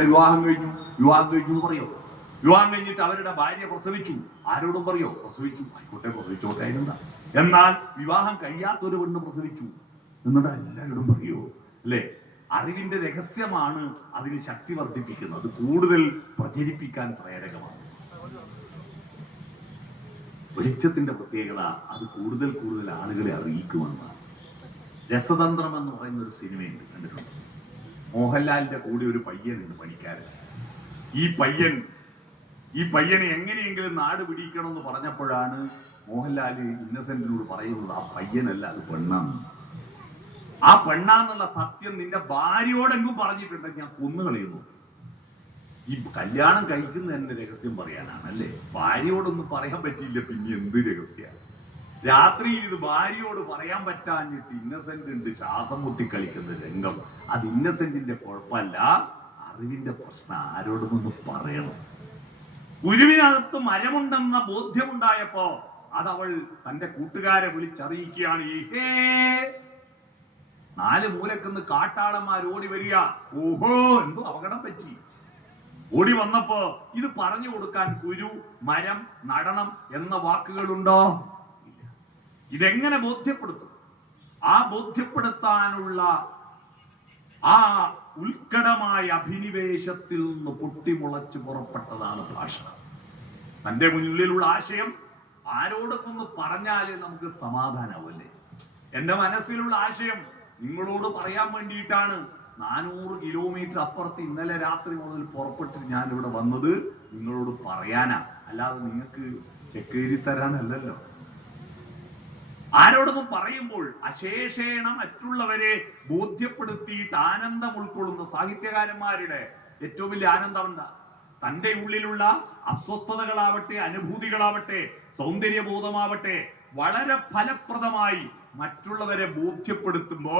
വിവാഹം കഴിഞ്ഞു എന്ന് പറയോ? വിവാഹം കഴിഞ്ഞിട്ട് അവരുടെ ഭാര്യ പ്രസവിച്ചു, ആരോടും പറയോ? പ്രസവിച്ചു, ആയിക്കോട്ടെ, പ്രസവിച്ചോട്ടെ, അതിനെന്താ. എന്നാൽ വിവാഹം കഴിയാത്തൊരു പെണ്ണ് പ്രസവിച്ചു എന്നിട്ട് എല്ലാവരോടും പറയോ? അല്ലേ? അറിവിന്റെ രഹസ്യമാണ് അതിന് ശക്തി വർദ്ധിപ്പിക്കുന്നത്, കൂടുതൽ പ്രചരിപ്പിക്കാൻ പ്രേരകമാണ്. വെളിച്ചത്തിന്റെ പ്രത്യേകത അത് കൂടുതൽ കൂടുതൽ ആളുകളെ അറിയിക്കുമെന്നാണ്. രസതന്ത്രം എന്ന് പറയുന്ന ഒരു സിനിമയുണ്ട്, കണ്ടിട്ടുണ്ട്? മോഹൻലാലിന്റെ കൂടെ ഒരു പയ്യനുണ്ട്, പണിക്കാരൻ. ഈ പയ്യനെ എങ്ങനെയെങ്കിലും നാട് പിടിക്കണമെന്ന് പറഞ്ഞപ്പോഴാണ് മോഹൻലാൽ ഇന്നസെന്റിനോട് പറയുന്നത്, ആ പയ്യനല്ല, അത് പെണ്ണാണ്. ആ പെണ്ണാന്നുള്ള സത്യം നിന്റെ ഭാര്യയോടെങ്കിലും പറഞ്ഞിട്ടുണ്ടെങ്കിൽ ഞാൻ കൊന്നുകളയുന്നു. ഈ കല്യാണം കഴിക്കുന്നതിന്റെ രഹസ്യം പറയാനാണ്, അല്ലേ? ഭാര്യയോടൊന്നും പറയാൻ പറ്റിയില്ല, പിന്നെ എന്ത് രഹസ്യ? രാത്രിയിൽ ഇത് ഭാര്യയോട് പറയാൻ പറ്റാഞ്ഞിട്ട് ഇന്നസെന്റ് ഉണ്ട് ശ്വാസം മുട്ടി കളിക്കുന്ന രംഗം. അത് ഇന്നസെന്റിന്റെ കുഴപ്പമല്ല, അറിവിന്റെ പ്രശ്നം. ആരോടുമൊന്ന് പറയണം. ഗുരുവിനകത്ത് മരമുണ്ടെന്ന ബോധ്യമുണ്ടായപ്പോ അതവൾ തന്റെ കൂട്ടുകാരെ വിളിച്ചറിയിക്കുകയാണ്. ഏഹേ, 4 മൂലക്കുന്ന് കാട്ടാളന്മാർ ഓടി വരിക. ഓഹോ, എന്തോ അപകടം പറ്റി. ഓടി വന്നപ്പോ ഇത് പറഞ്ഞു കൊടുക്കാൻ കുരു, മരം, നടണം എന്ന വാക്കുകളുണ്ടോ? ഇതെങ്ങനെ ബോധ്യപ്പെടുത്തും? ആ ബോധ്യപ്പെടുത്താനുള്ള ആ ഉത്കടമായ അഭിനിവേശത്തിൽ നിന്ന് പൊട്ടിമുളച്ച് പുറപ്പെട്ടതാണ് ഭാഷ. തന്റെ മുന്നിലുള്ള ആശയം ആരോടൊന്ന് പറഞ്ഞാലേ നമുക്ക് സമാധാനാവല്ലേ? എന്റെ മനസ്സിലുള്ള ആശയം നിങ്ങളോട് പറയാൻ വേണ്ടിയിട്ടാണ് 400 കിലോമീറ്റർ അപ്പുറത്ത് ഇന്നലെ രാത്രി മുതൽ പുറപ്പെട്ടിട്ട് ഞാൻ ഇവിടെ വന്നത് നിങ്ങളോട് പറയാനാ, അല്ലാതെ നിങ്ങൾക്ക് ചെക്ക് എഴുതി തരാനല്ലല്ലോ. ആരോടൊന്നും പറയുമ്പോൾ അശേഷേണ മറ്റുള്ളവരെ ബോധ്യപ്പെടുത്തിയിട്ട് ആനന്ദം ഉൾക്കൊള്ളുന്ന സാഹിത്യകാരന്മാരുടെ ഏറ്റവും വലിയ ആനന്ദം എന്താ? തന്റെ ഉള്ളിലുള്ള അസ്വസ്ഥതകളാവട്ടെ, അനുഭൂതികളാവട്ടെ, സൗന്ദര്യബോധമാവട്ടെ, വളരെ ഫലപ്രദമായി മറ്റുള്ളവരെ ബോധ്യപ്പെടുത്തുമ്പോ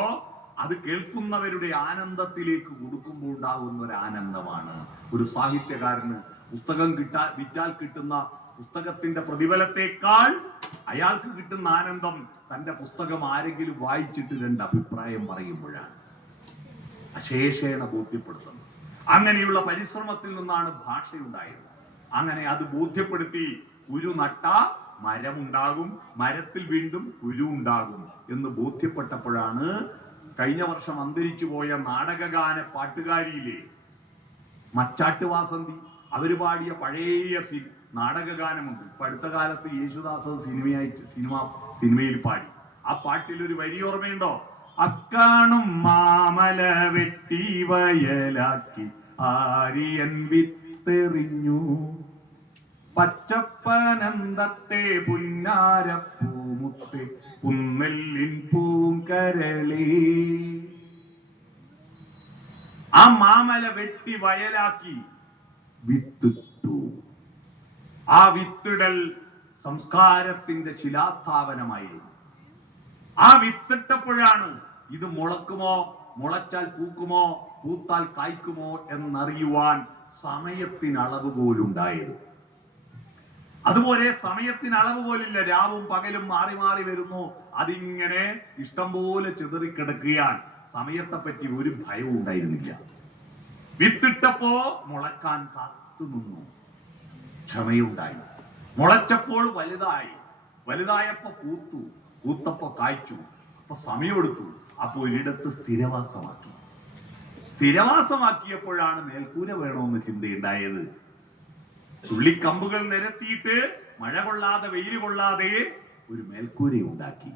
അത് കേൾക്കുന്നവരുടെ ആനന്ദത്തിലേക്ക് കൊടുക്കുമ്പോൾ ഉണ്ടാകുന്ന ഒരു ആനന്ദമാണ്. ഒരു സാഹിത്യകാരന് പുസ്തകം വിറ്റാൽ കിട്ടുന്ന പുസ്തകത്തിന്റെ പ്രതിഫലത്തെക്കാൾ അയാൾക്ക് കിട്ടുന്ന ആനന്ദം തന്റെ പുസ്തകം ആരെങ്കിലും വായിച്ചിട്ട് 2 അഭിപ്രായം പറയുമ്പോഴാണ്. അശേഷേണ ബോധ്യപ്പെടുത്തുന്നത്. അങ്ങനെയുള്ള പരിശ്രമത്തിൽ നിന്നാണ് ഭാഷയുണ്ടായത്. അങ്ങനെ അത് ബോധ്യപ്പെടുത്തി, കുരു നട്ട മരമുണ്ടാകും, മരത്തിൽ വീണ്ടും കുരു ഉണ്ടാകും എന്ന് ബോധ്യപ്പെട്ടപ്പോഴാണ് കഴിഞ്ഞ വർഷം അന്തരിച്ചു പോയ നാടകഗാന പാട്ടുകാരിയിലെ മച്ചാട്ട് വാസന്തി അവര് പാടിയ പഴയ നാടകഗാനമുണ്ട്. ഇപ്പൊ അടുത്ത കാലത്ത് യേശുദാസ് സിനിമയിൽ പാടി. ആ പാട്ടിൽ ഒരു വരി ഓർമ്മയുണ്ടോ? അക്കാണും മാമല വെട്ടി വയലാക്കി ആര്യൻ വിത്തെറിഞ്ഞു, പച്ചപ്പനന്തത്തെ പുന്നാരപ്പൂമുത്തെ പുന്നെല്ലിൻ പൂങ്കരളി. ആ മാമല വെട്ടി വയലാക്കി വിത്തിട്ടു. ആ വിത്തിടൽ സംസ്കാരത്തിന്റെ ശിലാസ്ഥാപനമായിരുന്നു. ആ വിത്തിട്ടപ്പോഴാണ് ഇത് മുളക്കുമോ, മുളച്ചാൽ പൂക്കുമോ, പൂത്താൽ കായ്ക്കുമോ എന്നറിയുവാൻ സമയത്തിന് അളവ് പോലുണ്ടായത്. അതുപോലെ സമയത്തിന് അളവ് പോലില്ല. രാവും പകലും മാറി മാറി വരുന്നു. അതിങ്ങനെ ഇഷ്ടം പോലെ ചിതറിക്കിടക്കുകയാൽ സമയത്തെ പറ്റി ഒരു ഭയവും ഉണ്ടായിരുന്നില്ല. വിത്തിട്ടപ്പോ മുളക്കാൻ കാത്തു നിന്നു, ക്ഷമയുണ്ടായി. മുളച്ചപ്പോൾ വലുതായി, വലുതായപ്പോ പൂത്തു, പൂത്തപ്പോ കായ്ച്ചു. അപ്പൊ സമയമെടുത്തു. അപ്പൊ ഒരിടത്ത് സ്ഥിരവാസമാക്കിയപ്പോഴാണ് മേൽക്കൂര വേണമെന്ന് ചിന്തയുണ്ടായത്. ചുള്ളിക്കമ്പുകൾ നിരത്തിയിട്ട് മഴ കൊള്ളാതെ വെയിൽ കൊള്ളാതെ ഒരു മേൽക്കൂര ഉണ്ടാക്കി.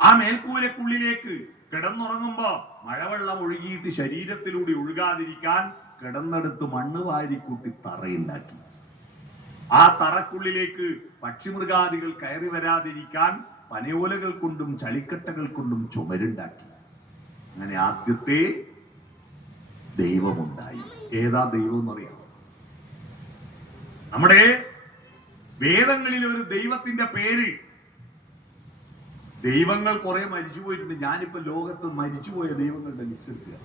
ആ മേൽക്കൂരക്കുള്ളിലേക്ക് കിടന്നുറങ്ങുമ്പോ മഴവെള്ളം ഒഴുകിയിട്ട് ശരീരത്തിലൂടെ ഒഴുകാതിരിക്കാൻ കിടന്നെടുത്ത് മണ്ണ് വാരിക്കൂട്ടി തറയുണ്ടാക്കി. ആ തറക്കുള്ളിലേക്ക് പക്ഷിമൃഗാദികൾ കയറി വരാതിരിക്കാൻ പനയോലകൾ കൊണ്ടും ചളിക്കട്ടകൾ കൊണ്ടും ചുമരുണ്ടാക്കി. അങ്ങനെ ആദ്യത്തെ ദൈവമുണ്ടായി. ഏതാ ദൈവം എന്നറിയാം? നമ്മുടെ വേദങ്ങളിൽ ഒരു ദൈവത്തിന്റെ പേര്. ദൈവങ്ങൾ കുറെ മരിച്ചു പോയിട്ടുണ്ട്. ഞാനിപ്പോ ലോകത്ത് മരിച്ചുപോയ ദൈവങ്ങളുടെ ലിസ്റ്റ് എടുക്കുക.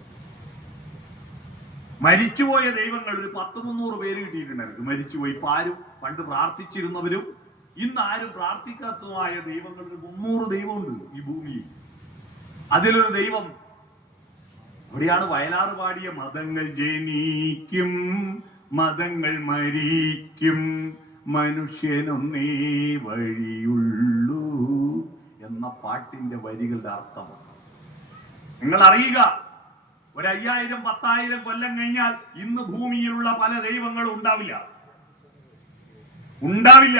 മരിച്ചുപോയ ദൈവങ്ങൾ ഒരു 100-300 പേര് കിട്ടിയിട്ടുണ്ടായിരുന്നു. മരിച്ചുപോയി. ഇപ്പൊ ആരും പണ്ട് പ്രാർത്ഥിച്ചിരുന്നവരും ഇന്ന് ആരും പ്രാർത്ഥിക്കാത്തതുമായ ദൈവങ്ങൾ 300 ദൈവമുണ്ട് ഈ ഭൂമിയിൽ. അതിലൊരു ദൈവം ഇവിടെയാണ് വയലാർ പാടിയ മതങ്ങൾ ജനിക്കും മതങ്ങൾ മരിക്കും മനുഷ്യനൊന്നേ വഴിയുള്ളൂ എന്ന പാട്ടിന്റെ വരികളുടെ അർത്ഥം നിങ്ങൾ അറിയുക. 5000 10,000 കൊല്ലം കഴിഞ്ഞാൽ ഇന്ന് ഭൂമിയിലുള്ള പല ദൈവങ്ങളും ഉണ്ടാവില്ല.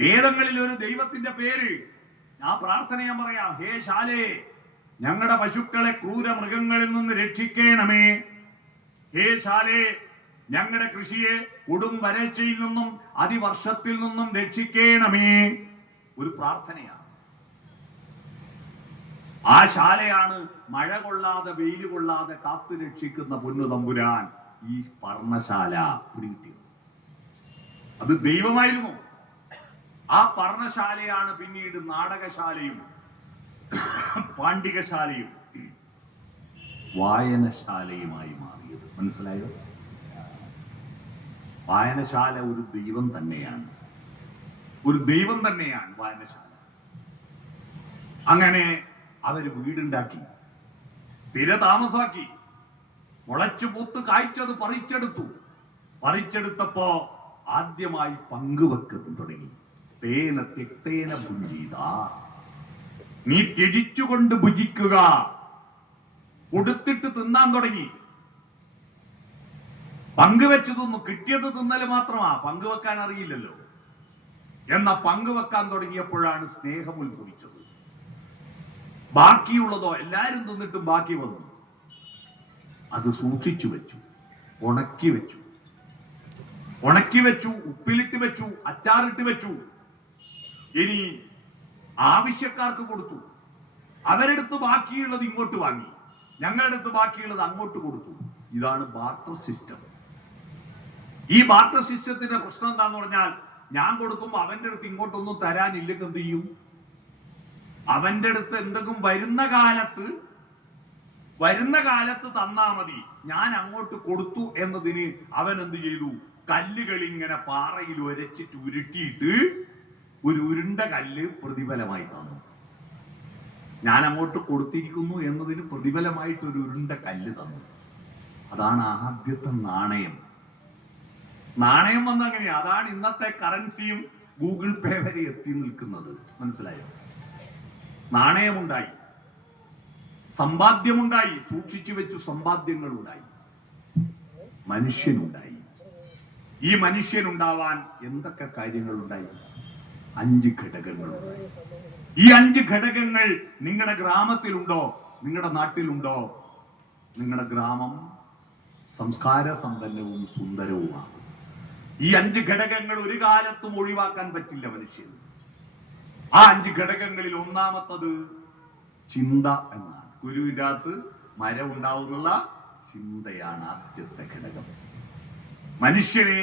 വേദങ്ങളിൽ ഒരു ദൈവത്തിന്റെ പേര്, ആ പ്രാർത്ഥന ഞാൻ പറയാം. ഹേ ശാലേ, ഞങ്ങളുടെ പശുക്കളെ ക്രൂര മൃഗങ്ങളിൽ നിന്ന് രക്ഷിക്കണമേ. ഹേ ശാലേ, ഞങ്ങളുടെ കൃഷിയെ കൊടും വരൾച്ചയിൽ നിന്നും അതിവർഷത്തിൽ നിന്നും രക്ഷിക്കണമേ. ഒരു പ്രാർത്ഥനയാണ്. ആ ശാലയാണ് മഴ കൊള്ളാതെ വെയിൽ കൊള്ളാതെ കാത്തു രക്ഷിക്കുന്ന പൊന്നു തമ്പുരാൻ. ഈ പർണശാല പിടികിട്ടിയത് അത് ദൈവമായിരുന്നു. ആ പർണശാലയാണ് പിന്നീട് നാടകശാലയും പാണ്ഡികശാലയും വായനശാലയുമായി മാറിയത്. മനസ്സിലായോ? വായനശാല ഒരു ദൈവം തന്നെയാണ്, വായനശാല. അങ്ങനെ അവര് വീടുണ്ടാക്കി, സ്ഥിരതാമസാക്കി, മുളച്ചു പൂത്ത് കായ്ച്ചത് പറിച്ചെടുത്തപ്പോ ആദ്യമായി പങ്കുവെക്കുന്നു തുടങ്ങി. തേന തെക്തേന ഭുഞ്ചീത, നീ ത്യജിച്ചുകൊണ്ട് ഭുജിക്കുക. കൊടുത്തിട്ട് തിന്നാൻ തുടങ്ങി. പങ്കുവെച്ച് തിന്നു. കിട്ടിയത് തിന്നല് മാത്രമാ, പങ്കുവെക്കാൻ അറിയില്ലല്ലോ. എന്നാ പങ്കുവെക്കാൻ തുടങ്ങിയപ്പോഴാണ് സ്നേഹം ഉത്ഭവിച്ചത്. ബാക്കിയുള്ളതോ എല്ലാരും തിന്നിട്ടും ബാക്കി വന്നു. അത് സൂക്ഷിച്ചു വെച്ചു, ഉണക്കി വെച്ചു, ഉപ്പിലിട്ട് വെച്ചു, അച്ചാറിട്ട് വെച്ചു. ഇനി ആവശ്യക്കാർക്ക് കൊടുത്തു. അവരെടുത്ത് ബാക്കിയുള്ളത് ഇങ്ങോട്ട് വാങ്ങി, ഞങ്ങളുടെ അടുത്ത് ബാക്കിയുള്ളത് അങ്ങോട്ട് കൊടുത്തു. ഇതാണ് ബാർട്ടർ സിസ്റ്റം. ഈ ബാർട്ടർ സിസ്റ്റത്തിന്റെ പ്രശ്നം എന്താന്ന് പറഞ്ഞാൽ, ഞാൻ കൊടുക്കുമ്പോൾ അവന്റെ അടുത്ത് ഇങ്ങോട്ടൊന്നും തരാനില്ലെങ്കിൽ എന്ത് ചെയ്യും? അവന്റെ അടുത്ത് എന്തെങ്കിലും വരുന്ന കാലത്ത് തന്നാ മതി. ഞാൻ അങ്ങോട്ട് കൊടുത്തു എന്നതിന് അവൻ എന്ത് ചെയ്തു? കല്ലുകൾ ഇങ്ങനെ പാറയിൽ ഉരച്ചിട്ട് ഉരുട്ടിയിട്ട് ഒരു ഉരുണ്ട കല്ല് പ്രതിഫലമായി തന്നു. ഞാൻ അങ്ങോട്ട് കൊടുത്തിരിക്കുന്നു എന്നതിന് പ്രതിഫലമായിട്ട് ഒരു ഉരുണ്ട കല്ല് തന്നു. അതാണ് ആദ്യത്തെ നാണയം. നാണയം വന്ന അങ്ങനെയാ. അതാണ് ഇന്നത്തെ കറൻസിയും ഗൂഗിൾ പേ വരെ എത്തി നിൽക്കുന്നത്. മനസ്സിലായോ? നാണയമുണ്ടായി, സമ്പാദ്യമുണ്ടായി, സൂക്ഷിച്ചു വെച്ചു സമ്പാദ്യങ്ങളുണ്ടായി, മനുഷ്യനുണ്ടായി. ഈ മനുഷ്യനുണ്ടാവാൻ എന്തൊക്കെ കാര്യങ്ങളുണ്ടായി? 5 ഘടകങ്ങളുണ്ടായി. ഈ 5 ഘടകങ്ങൾ നിങ്ങളുടെ ഗ്രാമത്തിലുണ്ടോ? നിങ്ങളുടെ നാട്ടിലുണ്ടോ? നിങ്ങളുടെ ഗ്രാമം സംസ്കാര സമ്പന്നവും സുന്ദരവുമാണ്. ഈ 5 ഘടകങ്ങൾ ഒരു കാലത്തും ഒഴിവാക്കാൻ പറ്റില്ല മനുഷ്യന്. ആ 5 ഘടകങ്ങളിൽ ഒന്നാമത്തത് ചിന്ത എന്നാണ്. ഗുരുവിനകത്ത് മരം ഉണ്ടാവുന്നുള്ള ചിന്തയാണ് ആദ്യത്തെ ഘടകം. മനുഷ്യനെ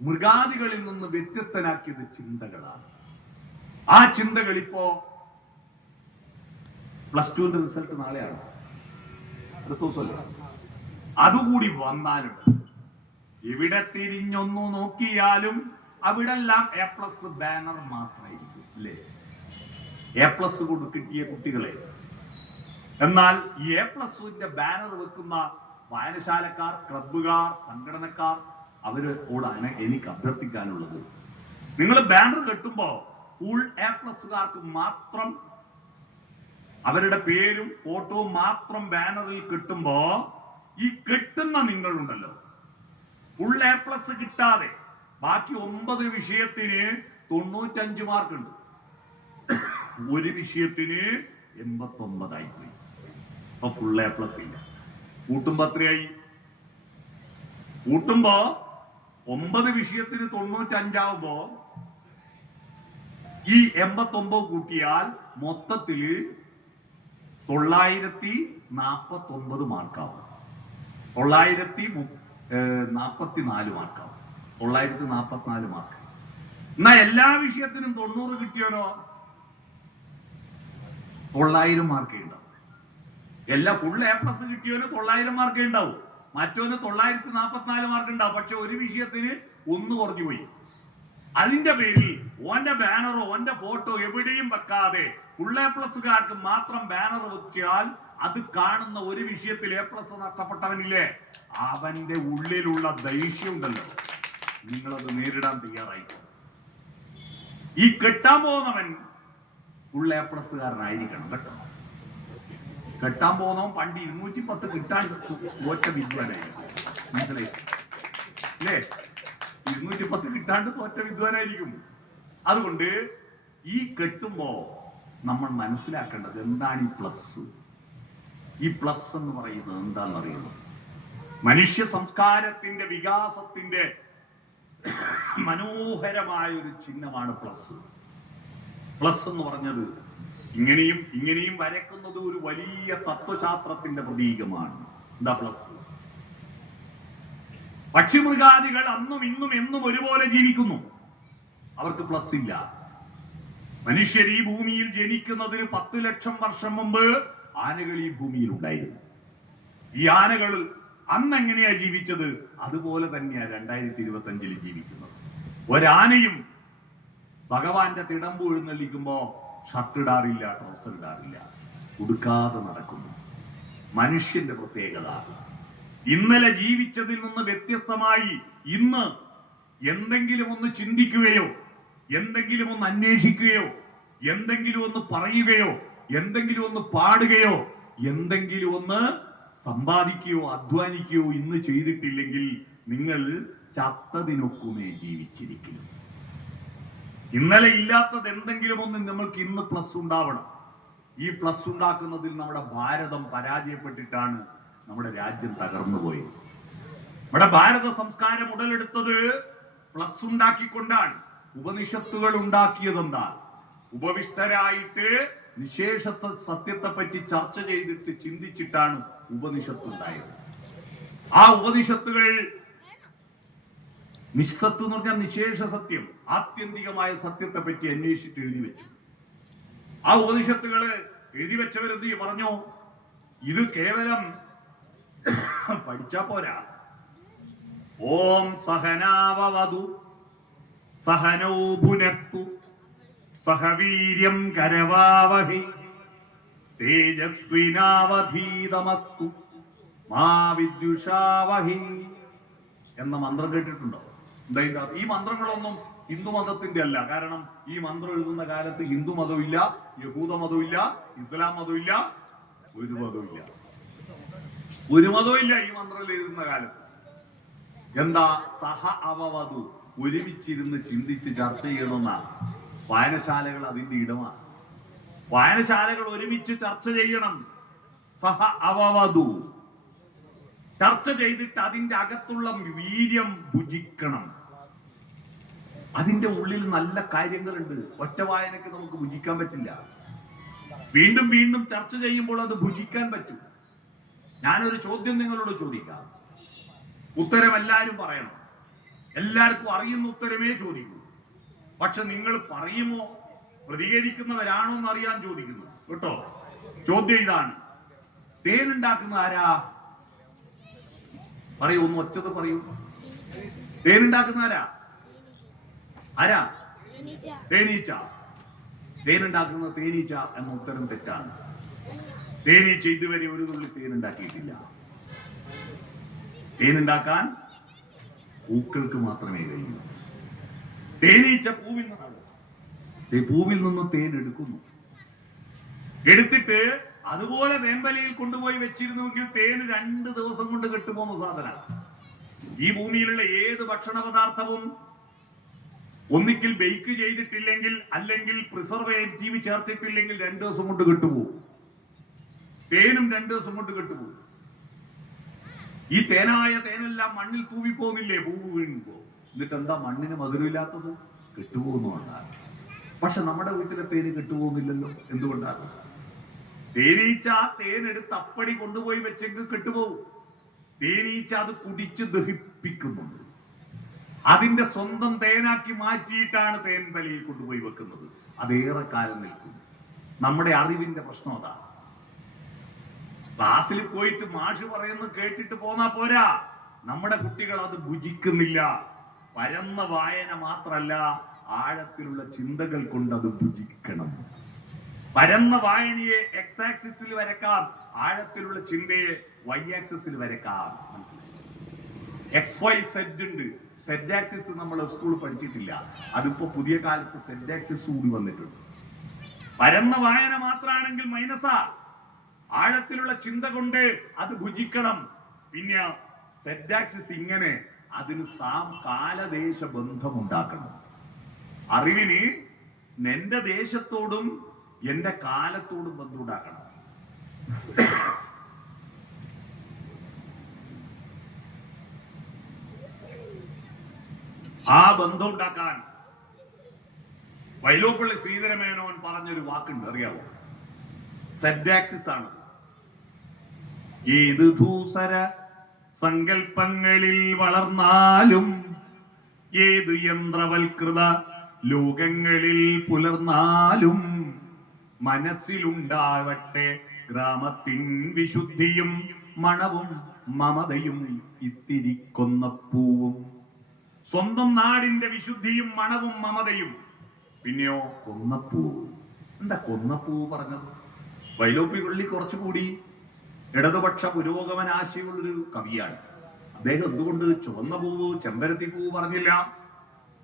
മൃഗാദികളിൽ നിന്ന് വ്യത്യസ്തനാക്കിയത് ചിന്തകളാണ്. ആ ചിന്തകൾ ഇപ്പോ +2 റിസൾട്ട് നാളെയാണ്, അടുത്ത ദിവസമല്ല, അതുകൂടി വന്നാലുണ്ട്. ഇവിടെ തിരിഞ്ഞൊന്നു നോക്കിയാലും അവിടെല്ലാം A+ ബാനർ മാത്രമായിരിക്കും, അല്ലേ? A+ കൊണ്ട് കിട്ടിയ കുട്ടികളെ. എന്നാൽ ഈ A+ന്റെ ബാനർ വെക്കുന്ന വായനശാലക്കാർ, ക്ലബ്ബുകാർ, സംഘടനക്കാർ, അവരോടാണ് എനിക്ക് അഭ്യർത്ഥിക്കാനുള്ളത്. നിങ്ങൾ ബാനർ കെട്ടുമ്പോ ഫുൾ A+കാർക്ക് മാത്രം അവരുടെ പേരും ഫോട്ടോവും മാത്രം ബാനറിൽ കിട്ടുമ്പോ ഈ കെട്ടുന്ന നിങ്ങളുണ്ടല്ലോ, ഫുൾ A+ കിട്ടാതെ ബാക്കി 9 വിഷയത്തിന് 95 മാർക്കുണ്ട്, ഒരു വിഷയത്തിന് 89 ആയിപ്പോയി. അപ്പൊ ഫുൾ A+ ഇല്ല. കൂട്ടുമ്പോ എത്രയായി? കൂട്ടുമ്പോ 9 വിഷയത്തിന് 95 ആവുമ്പോ ഈ 89 കൂട്ടിയാൽ മൊത്തത്തില് 949 മാർക്കാവും. 944 മാർക്കാവും. 944 മാർക്ക്. എന്നാ എല്ലാ വിഷയത്തിനും 90 കിട്ടിയാലോ 900 മാർക്കേ ഉണ്ടാവും. എല്ലാ ഫുൾ A+ കിട്ടിയവന് 900 മാർക്കേ ഉണ്ടാവും. മറ്റവന് 944 മാർക്ക് ഉണ്ടാവും. പക്ഷെ ഒരു വിഷയത്തിന് 1 കുറഞ്ഞു പോയി. അതിന്റെ പേരിൽ ഓന്റെ ബാനറോ ഓന്റെ ഫോട്ടോ എവിടെയും വെക്കാതെ ഫുൾ എ പ്ലസ്സുകാർക്ക് മാത്രം ബാനർ വെച്ചാൽ അത് കാണുന്ന ഒരു വിഷയത്തിൽ എ പ്ലസ് നഷ്ടപ്പെട്ടവനില്ലേ, അവന്റെ ഉള്ളിലുള്ള ദേഷ്യം ഉണ്ടല്ലോ, നിങ്ങളത് നേരിടാൻ തയ്യാറായിക്കോ. ഈ കെട്ടാൻ പോകുന്നവൻ ഫുൾ എ പ്ലസ്സുകാരനായിരിക്കണം കേട്ടോ. കെട്ടാൻ പോകുന്നവൻ പണ്ട് 210 കിട്ടാൻ തോറ്റ വിദ്വാനായിരിക്കും. മനസ്സിലായി അല്ലേ? 210 കിട്ടാണ്ട് തോറ്റ വിദ്വാനായിരിക്കും. അതുകൊണ്ട് ഈ കെട്ടുമ്പോ നമ്മൾ മനസ്സിലാക്കേണ്ടത് എന്താണ് ഈ പ്ലസ്. ഈ പ്ലസ് എന്ന് പറയുന്നത് എന്താണെന്നറിയുന്നു? മനുഷ്യ സംസ്കാരത്തിന്റെ വികാസത്തിന്റെ മനോഹരമായ ഒരു ചിഹ്നമാണ് പ്ലസ്. പ്ലസ് എന്ന് പറഞ്ഞത് ഇങ്ങനെയും ഇങ്ങനെയും വരക്കുന്നത് ഒരു വലിയ തത്വശാസ്ത്രത്തിന്റെ പ്രതീകമാണ്. എന്താ പ്ലസ്? പക്ഷിമൃഗാദികൾ അന്നും ഇന്നും എന്നും ഒരുപോലെ ജീവിക്കുന്നു, അവർക്ക് പ്ലസ് ഇല്ല. മനുഷ്യർ ഈ ഭൂമിയിൽ ജനിക്കുന്നതിന് 10 ലക്ഷം വർഷം മുമ്പ് ആനകൾ ഈ ഭൂമിയിൽ ഉണ്ടായിരുന്നു. ഈ ആനകൾ അന്ന് എങ്ങനെയാ ജീവിച്ചത്, അതുപോലെ തന്നെയാ 2025 ജീവിക്കുന്നത്. ഒരാനയും ഭഗവാന്റെ തിടമ്പ് എഴുന്നള്ളിക്കുമ്പോ ഷർട്ട് ഇടാറില്ല, ട്രൗസർ ഇടാറില്ല, ഉടുക്കാതെ നടക്കുന്നു. മനുഷ്യന്റെ പ്രത്യേകത ഇന്നലെ ജീവിച്ചതിൽ നിന്ന് വ്യത്യസ്തമായി ഇന്ന് എന്തെങ്കിലും ഒന്ന് ചിന്തിക്കുകയോ എന്തെങ്കിലും ഒന്ന് അന്വേഷിക്കുകയോ എന്തെങ്കിലും ഒന്ന് പറയുകയോ എന്തെങ്കിലും ഒന്ന് പാടുകയോ എന്തെങ്കിലും ഒന്ന് സമ്പാദിക്കുകയോ അധ്വാനിക്കുകയോ ഇന്ന് ചെയ്തിട്ടില്ലെങ്കിൽ നിങ്ങൾ ചത്തതിനൊക്കുമേ ജീവിച്ചിരിക്കുന്നു. ഇന്നലെ ഇല്ലാത്തത് എന്തെങ്കിലും ഒന്ന് നമ്മൾക്ക് ഇന്ന് പ്ലസ് ഉണ്ടാവണം. ഈ പ്ലസ് ഉണ്ടാക്കുന്നതിൽ നമ്മുടെ ഭാരതം പരാജയപ്പെട്ടിട്ടാണ് നമ്മുടെ രാജ്യം തകർന്നു പോയത്. നമ്മുടെ ഭാരത സംസ്കാരം ഉടലെടുത്തത് പ്ലസ് ഉണ്ടാക്കിക്കൊണ്ടാണ്. ഉപനിഷത്തുകൾ ഉണ്ടാക്കിയതെന്താ? ഉപവിഷ്ടരായിട്ട് നിശേഷത്വ സത്യത്തെ പറ്റി ചർച്ച ചെയ്തിട്ട് ചിന്തിച്ചിട്ടാണ് ഉപനിഷത്ത് ഉണ്ടായത്. ആ ഉപനിഷത്തുകൾ നിസ്സത്ത് എന്ന് പറഞ്ഞാൽ നിശേഷ സത്യം, ആത്യന്തികമായ സത്യത്തെ പറ്റി അന്വേഷിച്ചിട്ട് എഴുതി വെച്ചു. ആ ഉപനിഷത്തുകള് എഴുതി വെച്ചവരെന്ത് പറഞ്ഞു? ഇത് കേവലം പഠിച്ചാ പോരാ. ഓം സഹനാവവതു സഹനൗ ഭുനക്തു സഹവീര്യം കരവാവഹി തേജസ്വിനാവധീതമസ്തു മാ വിദ്യുഷാവഹി എന്ന മന്ത്രം കേട്ടിട്ടുണ്ടോ? എന്താ ഈ മന്ത്രങ്ങളൊന്നും ഹിന്ദു മതത്തിന്റെ അല്ല. കാരണം ഈ മന്ത്രം എഴുതുന്ന കാലത്ത് ഹിന്ദു മതമില്ല, യഹൂദ മതമില്ല, ഇസ്ലാം മതമില്ല, ഒരു മതമില്ല. ഒരു മതമില്ല ഈ മന്ത്രം എഴുതുന്ന കാലത്ത്. എന്താ? സഹ അവവധു, ഒരുമിച്ചിരുന്ന് ചിന്തിച്ച് ചർച്ച ചെയ്യണമെന്ന വായനശാലകൾ അതിന്റെ ഇടമാണ്. വായനശാലകൾ ഒരുമിച്ച് ചർച്ച ചെയ്യണം. സഹ അവവധു, ചർച്ച ചെയ്തിട്ട് അതിന്റെ അകത്തുള്ള വീര്യം ഭുജിക്കണം. അതിന്റെ ഉള്ളിൽ നല്ല കാര്യങ്ങളുണ്ട്. ഒറ്റ വായനക്ക് നമുക്ക് ഭുജിക്കാൻ പറ്റില്ല. വീണ്ടും വീണ്ടും ചർച്ച ചെയ്യുമ്പോൾ അത് ഭുജിക്കാൻ പറ്റും. ഞാനൊരു ചോദ്യം നിങ്ങളോട് ചോദിക്കാം, ഉത്തരം എല്ലാവരും പറയണം. എല്ലാവർക്കും അറിയുന്ന ഉത്തരമേ ചോദിക്കൂ. പക്ഷെ നിങ്ങൾ പറയുമോ, പ്രതികരിക്കുന്നവരാണോ എന്നറിയാൻ ചോദിക്കുന്നു കേട്ടോ. ചോദ്യം ഇതാണ്: തേനുണ്ടാക്കുന്ന ആരാ? പറയൂ, ഒന്ന് ഒച്ചത് പറയൂ. തേനുണ്ടാക്കുന്ന ആരാ? ആരാ? തേനീച്ച. തേനുണ്ടാക്കുന്ന തേനീച്ച എന്ന ഉത്തരം തെറ്റാണ്. തേനീച്ച ഇതുവരെ ഒരു തുള്ളി തേനുണ്ടാക്കിയിട്ടില്ല. തേനുണ്ടാക്കാൻ പൂക്കൾക്ക് മാത്രമേ കഴിയൂ. തേനീച്ച പൂവിൽ നിന്നാണ്. പൂവിൽ നിന്ന് തേൻ എടുക്കുന്നു. എടുത്തിട്ട് അതുപോലെ തേൻവലയിൽ കൊണ്ടുപോയി വെച്ചിരുന്നുവെങ്കിൽ തേന് 2 ദിവസം കൊണ്ട് കെട്ടുപോകുന്ന സാധനമാണ്. ഈ ഭൂമിയിലുള്ള ഏത് ഭക്ഷണ പദാർത്ഥവും ഒന്നിക്കിൽ ബേക്ക് ചെയ്തിട്ടില്ലെങ്കിൽ അല്ലെങ്കിൽ പ്രിസർവേറ്റീവ് ചേർത്തിട്ടില്ലെങ്കിൽ 2 ദിവസം കൊണ്ട് കെട്ടുപോകും. തേനും 2 ദിവസം കൊണ്ട് കെട്ടുപോകും. ഈ തേനായ തേനെല്ലാം മണ്ണിൽ തൂവിപ്പോകുന്നില്ലേ പൂവ് വീഴുമ്പോ? എന്നിട്ട് എന്താ മണ്ണിന് മധുരമില്ലാത്തത്? കെട്ടുപോകുന്നതുകൊണ്ടാണ്. പക്ഷെ നമ്മുടെ വീട്ടിലെ തേന് കെട്ടുപോകുന്നില്ലല്ലോ. എന്തുകൊണ്ടാണ്? തേനീച്ച തേനെടുത്ത് അപ്പടി കൊണ്ടുപോയി വെച്ചെങ്കിൽ കെട്ടുപോകും. തേനീച്ച അത് കുടിച്ച് ദഹിപ്പിക്കുന്നുണ്ട്. അതിന്റെ സ്വന്തം തേനാക്കി മാറ്റിയിട്ടാണ് തേൻ വലയിൽ കൊണ്ടുപോയി വെക്കുന്നത്. അതേറെ കാലം നിൽക്കും. നമ്മുടെ അറിവിന്റെ പ്രശ്നം അതാണ്. ക്ലാസ്സിൽ പോയിട്ട് മാഷ് പറയുന്നത് കേട്ടിട്ട് പോന്നാ പോരാ. നമ്മുടെ കുട്ടികൾ അത് ഭുജിക്കുന്നില്ല. പരന്ന വായന മാത്രല്ല, ആഴത്തിലുള്ള ചിന്തകൾ കൊണ്ട് അത് ഭുജിക്കണം. പരന്ന വായനയെ എക്സ് ആക്സിസിൽ വരക്കാം, ആഴത്തിലുള്ള ചിന്തയെ വൈ ആക്സിസിൽ വരക്കാം. എക്സ് വൈ സെഡ് ഉണ്ട്. സെഡ് ആക്സിസ് നമ്മൾ സ്കൂളിൽ പഠിച്ചിട്ടില്ല, അതിപ്പോ പുതിയ കാലത്ത് സെഡ് ആക്സിസ് കൂടി വന്നിട്ടുണ്ട്. പരന്ന വായന മാത്രമാണെങ്കിൽ മൈനസാ. ആഴത്തിലുള്ള ചിന്ത കൊണ്ട് അത് ഭുജിക്കണം. പിന്നെ സെഡ് ആക്സിസ് ഇങ്ങനെ, അതിന് കാലദേശ ബന്ധമുണ്ടാക്കണം. അറിവിന് എന്റെ ദേശത്തോടും എന്റെ കാലത്തോടും ബന്ധമുണ്ടാക്കണം. ആ ബന്ധം ഉണ്ടാക്കാൻ വൈലോപ്പള്ളി ശ്രീധരമേനോൻ പറഞ്ഞൊരു വാക്കുണ്ട്, അറിയാവോ? സെഡ് ആക്സിസ് ആണ്. ഏത് ധൂസര സങ്കൽപ്പങ്ങളിൽ വളർന്നാലും, ഏത് യന്ത്രവൽകൃത ലോകങ്ങളിൽ പുലർന്നാലും, മനസ്സിലുണ്ടാവട്ടെ ഗ്രാമത്തിൻ വിശുദ്ധിയും മണവും മമതയും ഇത്തിരി കൊന്നപ്പൂവും. സ്വന്തം നാടിന്റെ വിശുദ്ധിയും മണവും മമതയും, പിന്നെയോ കൊന്നപ്പൂവ്. എന്താ കൊന്നപ്പൂവ് പറഞ്ഞത്? വൈലോപ്പിള്ളി കുറച്ചുകൂടി ഇടതുപക്ഷ പുരോഗമനാശയുള്ളൊരു കവിയാണ്. അദ്ദേഹം എന്തുകൊണ്ട് ചുവന്ന പൂവ്, ചെമ്പരത്തി പൂവ് പറഞ്ഞില്ല,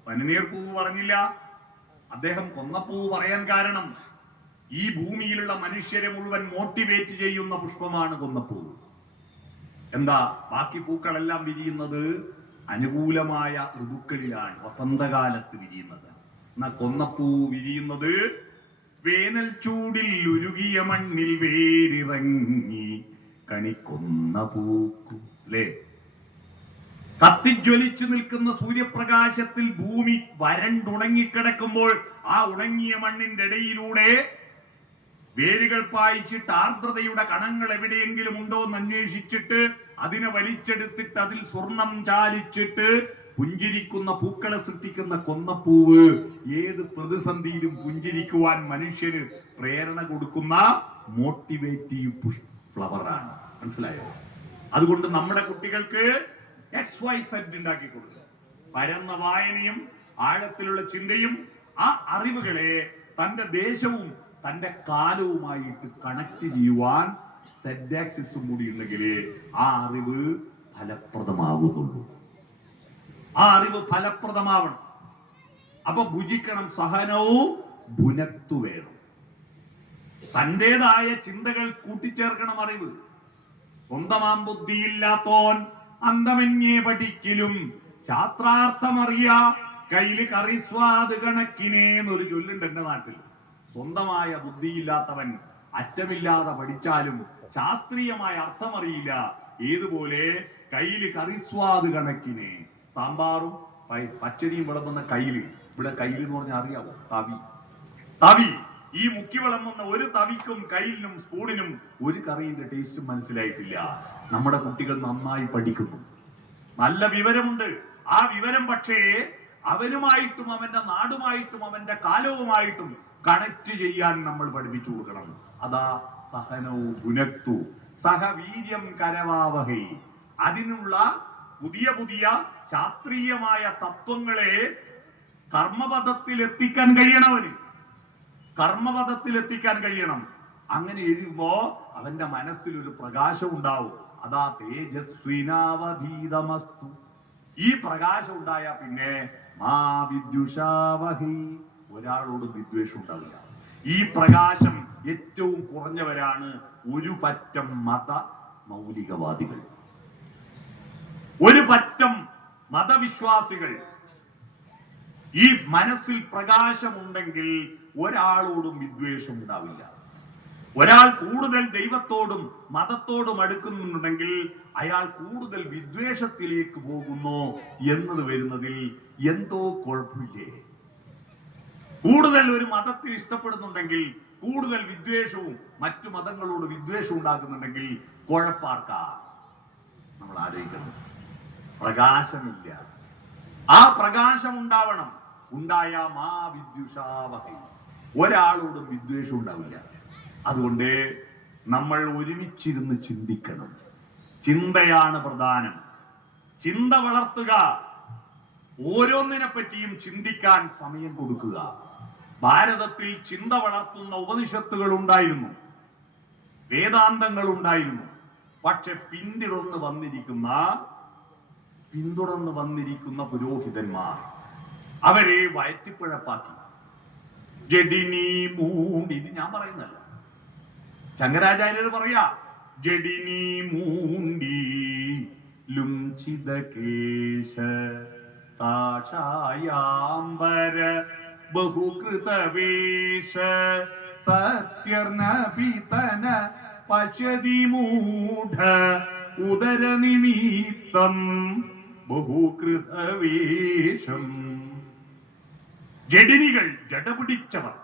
പനിനീർ പൂവ് പറഞ്ഞില്ല? അദ്ദേഹം കൊന്നപ്പൂവ് പറയാൻ കാരണം ഈ ഭൂമിയിലുള്ള മനുഷ്യരെ മുഴുവൻ മോട്ടിവേറ്റ് ചെയ്യുന്ന പുഷ്പമാണ് കൊന്നപ്പൂവ്. എന്താ? ബാക്കി പൂക്കളെല്ലാം വിരിയുന്നത് അനുകൂലമായ ഋതുക്കളിലാണ്, വസന്തകാലത്ത് വിരിയുന്നത്. എന്നാ കൊന്നപ്പൂവ് വിരിയുന്നത് വേനൽ ചൂടിൽ ഉരുകിയ മണ്ണിൽ വേരിറങ്ങി കണിക്കൊന്ന പൂക്കു. അല്ലേ? കത്തിജ്വലിച്ചു നിൽക്കുന്ന സൂര്യപ്രകാശത്തിൽ ഭൂമി വരണ്ടുണങ്ങിക്കിടക്കുമ്പോൾ ആ ഉണങ്ങിയ മണ്ണിന്റെ ഇടയിലൂടെ വേരുകൾ പായിച്ചിട്ട് ആർദ്രതയുടെ കണങ്ങൾ എവിടെയെങ്കിലും ഉണ്ടോ എന്ന് അന്വേഷിച്ചിട്ട് അതിനെ വലിച്ചെടുത്തിട്ട് അതിൽ സ്വർണം ചാലിച്ചിട്ട് പുഞ്ചിരിക്കുന്ന പൂക്കളെ സൃഷ്ടിക്കുന്ന കൊന്നപ്പൂവ് ഏത് പ്രതിസന്ധിയിലും പുഞ്ചിരിക്കുവാൻ മനുഷ്യന് പ്രേരണ കൊടുക്കുന്ന മോട്ടിവേറ്റീവ് ഫ്ലവറാണ്. മനസ്സിലായോ? അതുകൊണ്ട് നമ്മുടെ കുട്ടികൾക്ക് XYZ ഉണ്ടാക്കി കൊടുക്കുക. പരന്ന വായനയും ആഴത്തിലുള്ള ചിന്തയും ആ അറിവുകളെ തന്റെ ദേശവും തന്റെ കാലവുമായിട്ട് കണക്ട് ചെയ്യുവാൻ സെഡ് ആക്സിസും കൂടി ഉണ്ടെങ്കിലേ ആ അറിവ് ഫലപ്രദമാകുന്നുള്ളൂ. ആ അറിവ് ഫലപ്രദമാവണം. അപ്പൊ ഭുജിക്കണം. സഹനവും ഭുനത്തു വേണം. തന്റേതായ ചിന്തകൾ കൂട്ടിച്ചേർക്കണം. അറിവ് സ്വന്തമാം ബുദ്ധിയില്ലാത്തോൻ അന്തമന്യേ പഠിക്കലും ശാസ്ത്രാർത്ഥമറിയാ കയ്യില് കറിസ്വാദ് കണക്കിനെ എന്നൊരു ചൊല്ലുണ്ട് എന്റെ നാട്ടിൽ. സ്വന്തമായ ബുദ്ധിയില്ലാത്തവൻ അറ്റമില്ലാതെ പഠിച്ചാലും ശാസ്ത്രീയമായ അർത്ഥമറിയില്ല. ഏതുപോലെ കയ്യില് കറിസ്വാദ് കണക്കിനെ. സാമ്പാറും പച്ചടിയും വിളമ്പുന്ന കയ്യില്, ഇവിടെ കയ്യിൽ എന്ന് പറഞ്ഞാൽ അറിയാവോ? തവി. ഈ മുക്കി വിളമ്പുന്ന ഒരു തവിക്കും കയ്യിലും സ്പൂണിനും ഒരു കറിയുടെ ടേസ്റ്റും മനസ്സിലായിട്ടില്ല. നമ്മുടെ കുട്ടികൾ നന്നായി പഠിക്കുന്നു, നല്ല വിവരമുണ്ട്. ആ വിവരം പക്ഷേ അവനുമായിട്ടും അവന്റെ നാടുമായിട്ടും അവന്റെ കാലവുമായിട്ടും കണക്ട് ചെയ്യാൻ നമ്മൾ പഠിപ്പിച്ചു കൊടുക്കണം. അതാ സഹനവും ഗുണത്തു സഹവീര്യം കരവാവഹൈ. അതിനുള്ള പുതിയ പുതിയ ശാസ്ത്രീയമായ തത്വങ്ങളെ കർമ്മപദത്തിൽ എത്തിക്കാൻ കഴിയണവന്. കർമ്മപദത്തിൽ എത്തിക്കാൻ കഴിയണം. അങ്ങനെ എഴുതുമ്പോ അവന്റെ മനസ്സിൽ ഒരു പ്രകാശം ഉണ്ടാവും. അതാ തേജസ്വിനാവധീതമസ്തു. ഈ പ്രകാശം ഉണ്ടായ പിന്നെ മാ വിദ്യുഷാവഹി, ഒരാളോട് വിദ്വേഷം ഉണ്ടാവില്ല. ഈ പ്രകാശം ഏറ്റവും കുറഞ്ഞവരാണ് ഒരു പറ്റം മത മൗലികവാദികൾ, ഒരു പറ്റം മതവിശ്വാസികൾ. ഈ മനസ്സിൽ പ്രകാശമുണ്ടെങ്കിൽ ഒരാളോടും വിദ്വേഷം ഉണ്ടാവില്ല. ഒരാൾ കൂടുതൽ ദൈവത്തോടും മതത്തോടും അടുക്കുന്നുണ്ടെങ്കിൽ അയാൾ കൂടുതൽ വിദ്വേഷത്തിലേക്ക് പോകുന്നു എന്നത് വരുന്നതിൽ എന്തോ കുഴപ്പമില്ലേ? കൂടുതൽ ഒരു മതത്തിൽ ഇഷ്ടപ്പെടുന്നുണ്ടെങ്കിൽ കൂടുതൽ വിദ്വേഷവും മറ്റു മതങ്ങളോട് വിദ്വേഷം ഉണ്ടാക്കുന്നുണ്ടെങ്കിൽ കുഴപ്പാർക്കാ? നമ്മൾ ആലോചിക്കണം. പ്രകാശമില്ല. ആ പ്രകാശം ഉണ്ടാവണം. ഉണ്ടായ മാ വിദ്യുഷാവഹൈ, ഒരാളോടും വിദ്വേഷം ഉണ്ടാവില്ല. അതുകൊണ്ട് നമ്മൾ ഒരുമിച്ചിരുന്ന് ചിന്തിക്കണം. ചിന്തയാണ് പ്രധാനം. ചിന്ത വളർത്തുക. ഓരോന്നിനെ പറ്റിയും ചിന്തിക്കാൻ സമയം കൊടുക്കുക. ഭാരതത്തിൽ ചിന്ത വളർത്തുന്ന ഉപനിഷത്തുകൾ ഉണ്ടായിരുന്നു, വേദാന്തങ്ങൾ ഉണ്ടായിരുന്നു. പക്ഷെ പിന്തുടർന്ന് വന്നിരിക്കുന്ന പുരോഹിതന്മാർ അവരെ വയറ്റിപ്പിഴപ്പാക്കി. ജഡിനി മൂണ്ടി, ഇത് ഞാൻ പറയുന്നല്ല, ശങ്കരാചാര്യർ പറയാ, ജഡിനി മൂണ്ടി ലുംചിത കേശ കാഷായാംബര ബഹുകൃതവേഷ സത്യർനപിതന പശ്യതി മൂഢ ഉദരനിമിത്തം ബഹുകൃതവേഷം. ജഡിനികൾ, ജടപിടിച്ചവർ,